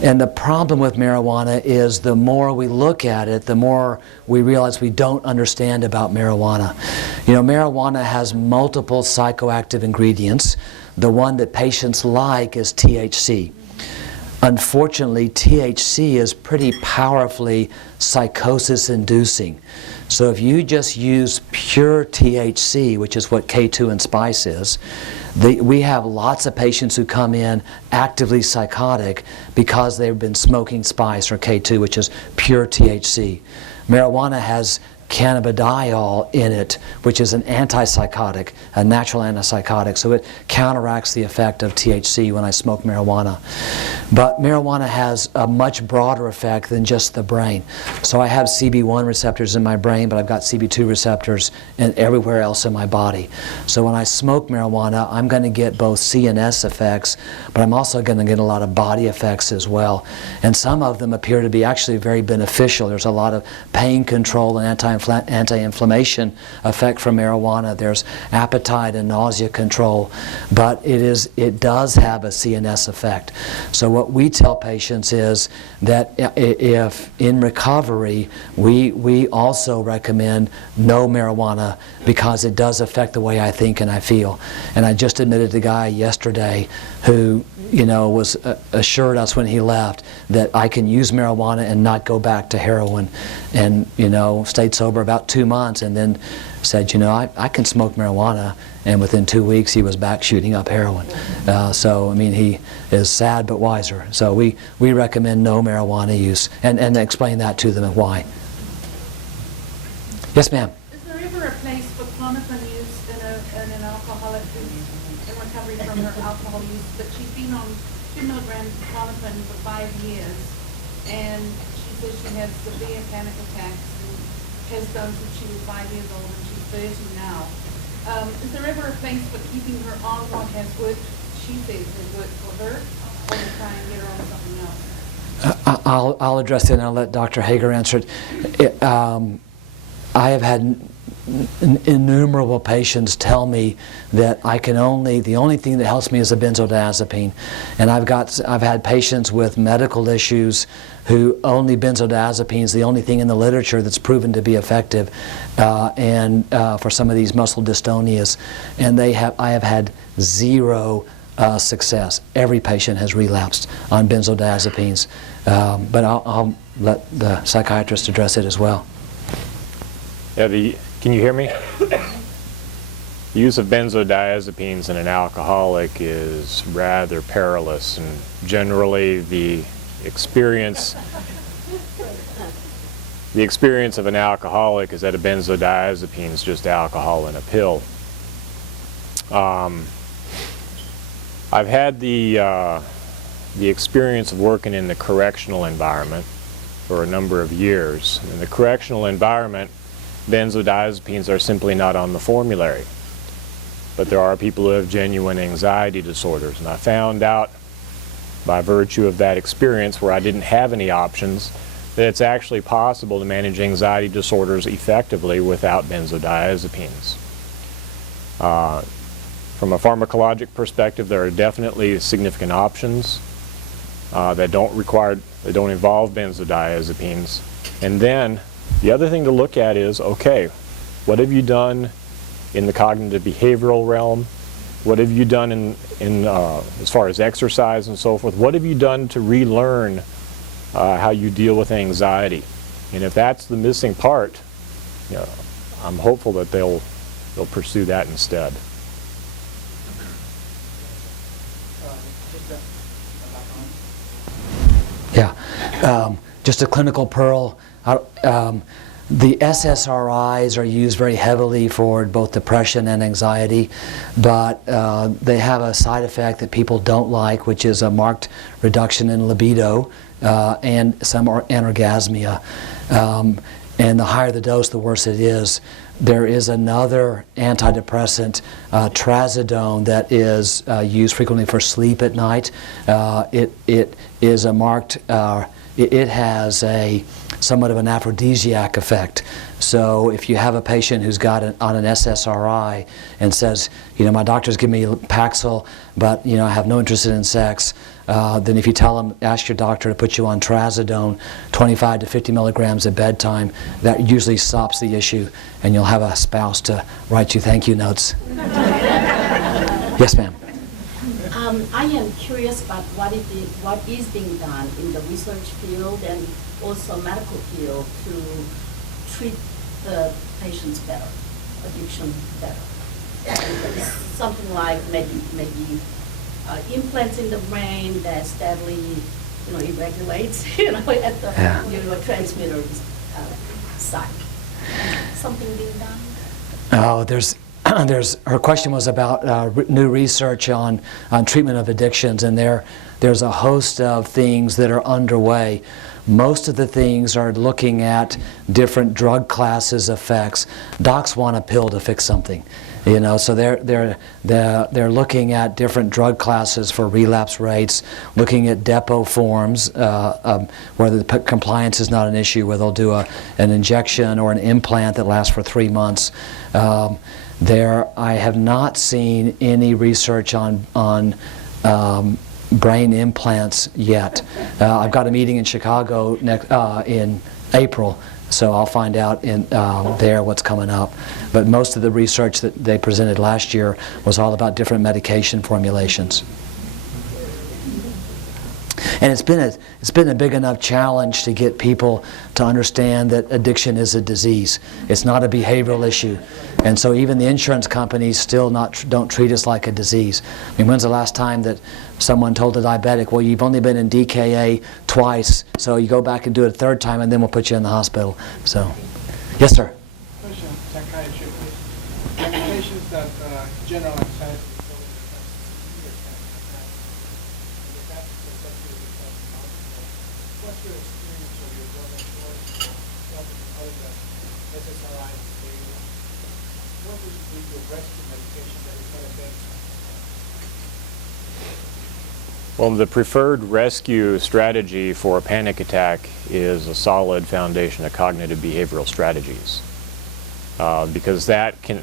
And the problem with marijuana is the more we look at it, the more we realize we don't understand about marijuana. Marijuana has multiple psychoactive ingredients. The one that patients like is THC. Unfortunately, THC is pretty powerfully psychosis-inducing. So if you just use pure THC, which is what K2 and spice is, we have lots of patients who come in actively psychotic because they've been smoking spice or K2, which is pure THC. Marijuana has cannabidiol in it, which is an antipsychotic, a natural antipsychotic, so it counteracts the effect of THC when I smoke marijuana. But marijuana has a much broader effect than just the brain. So I have CB1 receptors in my brain, but I've got CB2 receptors everywhere else in my body. So when I smoke marijuana, I'm going to get both CNS effects, but I'm also going to get a lot of body effects as well. And some of them appear to be actually very beneficial. There's a lot of pain control and anti-inflammation effect from marijuana. There's appetite and nausea control, but it does have a CNS effect. So what we tell patients is that if in recovery, we also recommend no marijuana because it does affect the way I think and I feel. And I just admitted a guy yesterday who was assured us when he left that I can use marijuana and not go back to heroin, and stayed sober about 2 months and then said, I can smoke marijuana, and within 2 weeks he was back shooting up heroin. So he is sad but wiser. So we recommend no marijuana use and explain that to them and why. Yes, ma'am. Is there ever a place for Klonopin use in an alcoholic who's in recovery from her alcohol use, but she's been on 2 milligrams of Klonopin for 5 years, and she says she has severe panic attacks and has done since she was 5 years old, and she's 30 now. Is there ever a place for keeping her on what has worked, she says has worked for her, or to try and get her on something else? I'll address it and I'll let Dr. Hagar answer it. I have had innumerable patients tell me that the only thing that helps me is a benzodiazepine, and I've had patients with medical issues who only benzodiazepines, the only thing in the literature that's proven to be effective, and for some of these muscle dystonias, and I have had zero success. Every patient has relapsed on benzodiazepines, but I'll let the psychiatrist address it as well. Yeah, can you hear me? The use of benzodiazepines in an alcoholic is rather perilous, and generally the experience of an alcoholic is that a benzodiazepine is just alcohol in a pill. I've had the experience of working in the correctional environment for a number of years. In the correctional environment, benzodiazepines are simply not on the formulary. But there are people who have genuine anxiety disorders, and I found out by virtue of that experience where I didn't have any options that it's actually possible to manage anxiety disorders effectively without benzodiazepines. From a pharmacologic perspective, there are definitely significant options that don't involve benzodiazepines. And then the other thing to look at is, okay, what have you done in the cognitive behavioral realm? What have you done in as far as exercise and so forth? What have you done to relearn how you deal with anxiety? And if that's the missing part, I'm hopeful that they'll pursue that instead. Yeah, just a clinical pearl. The SSRIs are used very heavily for both depression and anxiety, but they have a side effect that people don't like, which is a marked reduction in libido and some anorgasmia. And the higher the dose, the worse it is. There is another antidepressant, trazodone, that is used frequently for sleep at night. It is a marked, it has a somewhat of an aphrodisiac effect. So if you have a patient who's got on an SSRI and says, my doctor's giving me Paxil, but I have no interest in sex, then if you tell them, ask your doctor to put you on trazodone, 25 to 50 milligrams at bedtime, that usually stops the issue, and you'll have a spouse to write you thank you notes. Yes, ma'am. I am curious about what is being done in the research field and also medical field to treat the patients better, addiction better. Something like maybe implants in the brain that steadily, it regulates, at the neurotransmitter site. Something being done? Oh, her question was about new research on treatment of addictions, and there's a host of things that are underway. Most of the things are looking at different drug classes effects. Docs want a pill to fix something, so they're looking at different drug classes for relapse rates, looking at depot forms where the compliance is not an issue, where they'll do an injection or an implant that lasts for 3 months. I have not seen any research on brain implants yet. I've got a meeting in Chicago in April, so I'll find out there what's coming up. But most of the research that they presented last year was all about different medication formulations. And it's been a big enough challenge to get people to understand that addiction is a disease. It's not a behavioral issue. And so even the insurance companies still don't treat us like a disease. I mean, when's the last time that someone told a diabetic, well, you've only been in DKA twice, so you go back and do it a third time and then we'll put you in the hospital. So, yes, sir? For patients that general anxiety disorder have severe panic attacks, and they have to successfully recover from alcohol, what's your experience or your drug employees helping other than SSRI and daily? What would be your rescue medication that is not a bedside? Well, the preferred rescue strategy for a panic attack is a solid foundation of cognitive behavioral strategies. Because that can,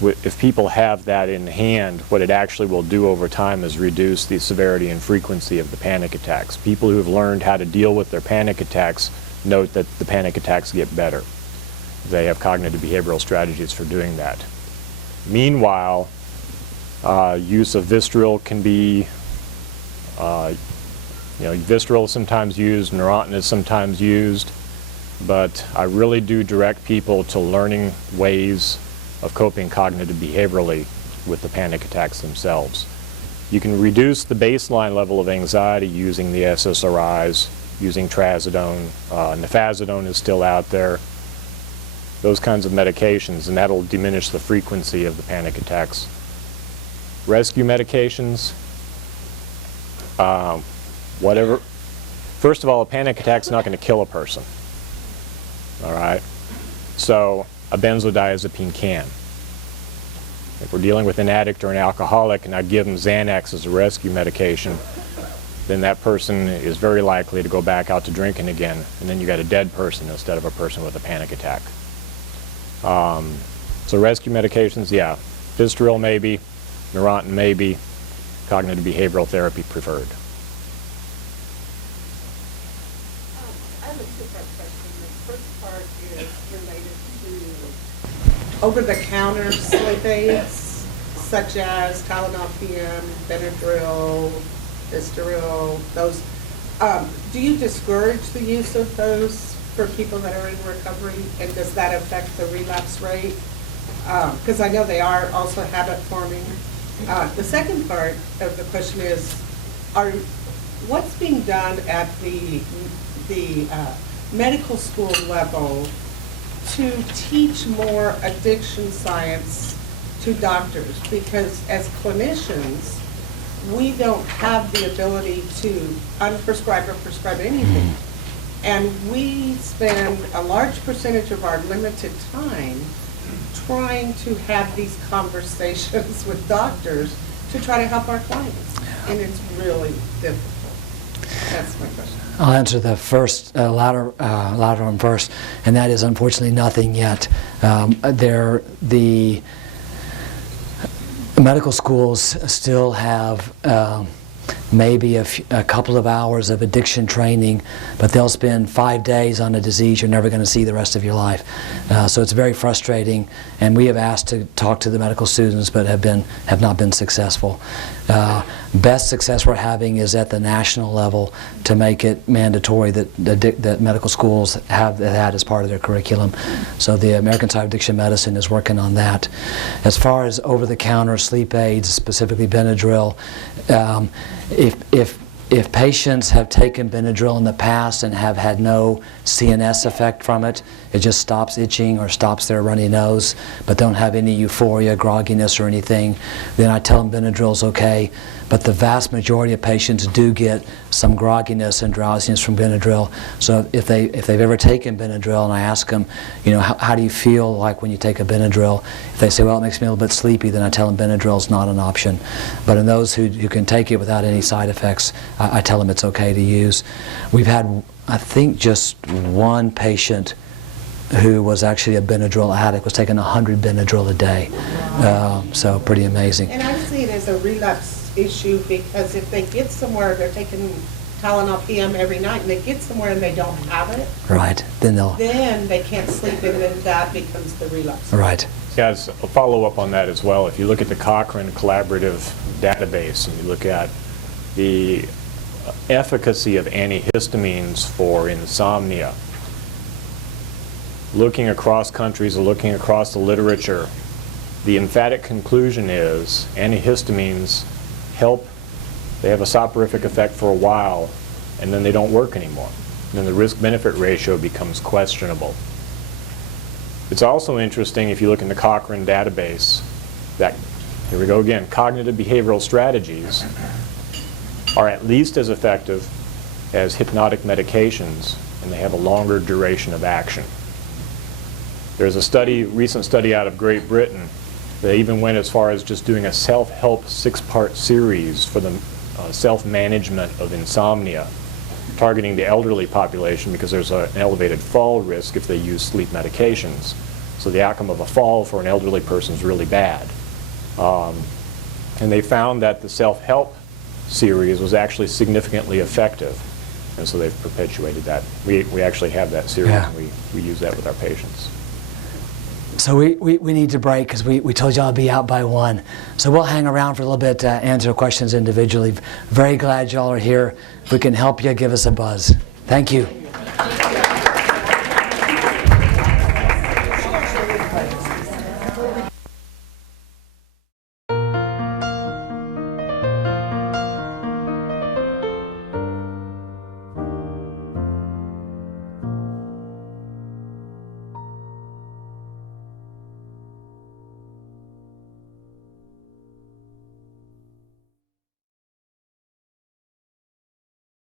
if people have that in hand, what it actually will do over time is reduce the severity and frequency of the panic attacks. People who have learned how to deal with their panic attacks note that the panic attacks get better. They have cognitive behavioral strategies for doing that. Meanwhile, use of Visceral can be, Visceral is sometimes used, Neurontin is sometimes used, but I really do direct people to learning ways of coping cognitive behaviorally with the panic attacks themselves. You can reduce the baseline level of anxiety using the SSRIs, using trazodone, nifazodone is still out there, those kinds of medications, and that'll diminish the frequency of the panic attacks. Rescue medications, whatever. First of all, a panic attack's not going to kill a person. All right? So a benzodiazepine can. If we're dealing with an addict or an alcoholic and I give them Xanax as a rescue medication, then that person is very likely to go back out to drinking again, and then you got a dead person instead of a person with a panic attack. So rescue medications, yeah. Visceral maybe, Neurontin maybe, cognitive behavioral therapy preferred. I have a two-part question. The first part is related to over-the-counter sleep aids, such as Tylenol PM, Benadryl, Visceral, those. Do you discourage the use of those for people that are in recovery, and does that affect the relapse rate? Because I know they are also habit forming. The second part of the question is, what's being done at the medical school level to teach more addiction science to doctors? Because as clinicians, we don't have the ability to unprescribe or prescribe anything. And we spend a large percentage of our limited time trying to have these conversations with doctors to try to help our clients. And it's really difficult. That's my question. I'll answer the first, latter one first, and that is unfortunately nothing yet. The medical schools still have maybe a couple of hours of addiction training, but they'll spend 5 days on a disease you're never going to see the rest of your life. So it's very frustrating, and we have asked to talk to the medical students, but have not been successful. Best success we're having is at the national level to make it mandatory that medical schools have that as part of their curriculum. So the American Society of Addiction Medicine is working on that. As far as over-the-counter sleep aids, specifically Benadryl, if patients have taken Benadryl in the past and have had no CNS effect from it, it just stops itching or stops their runny nose, but don't have any euphoria, grogginess, or anything, then I tell them Benadryl's okay. But the vast majority of patients do get some grogginess and drowsiness from Benadryl. So if they've ever taken Benadryl and I ask them, how do you feel like when you take a Benadryl? If they say, well, it makes me a little bit sleepy, then I tell them Benadryl's not an option. But in those who can take it without any side effects, I tell them it's okay to use. We've had, I think, just one patient who was actually a Benadryl addict, was taking 100 Benadryl a day. So pretty amazing. And I see it as a relapse issue because if they get somewhere, they're taking Tylenol PM every night, and they get somewhere and they don't have it. Right. Then they can't sleep, and then that becomes the relapse. Right. Yeah, as a follow-up on that as well, if you look at the Cochrane Collaborative Database and you look at the efficacy of antihistamines for insomnia, looking across countries or looking across the literature, the emphatic conclusion is antihistamines help. They have a soporific effect for a while, and then they don't work anymore. And then the risk-benefit ratio becomes questionable. It's also interesting, if you look in the Cochrane database, that, here we go again, cognitive behavioral strategies are at least as effective as hypnotic medications, and they have a longer duration of action. There's a study, recent study out of Great Britain, they even went as far as just doing a self-help 6-part series for the self-management of insomnia, targeting the elderly population because there's an elevated fall risk if they use sleep medications. So the outcome of a fall for an elderly person is really bad. And they found that the self-help series was actually significantly effective. And so they've perpetuated that. We actually have that series, Yeah. and we use that with our patients. So we need to break because we told y'all to be out by 1. So we'll hang around for a little bit to answer questions individually. Very glad y'all are here. If we can help you, give us a buzz. Thank you.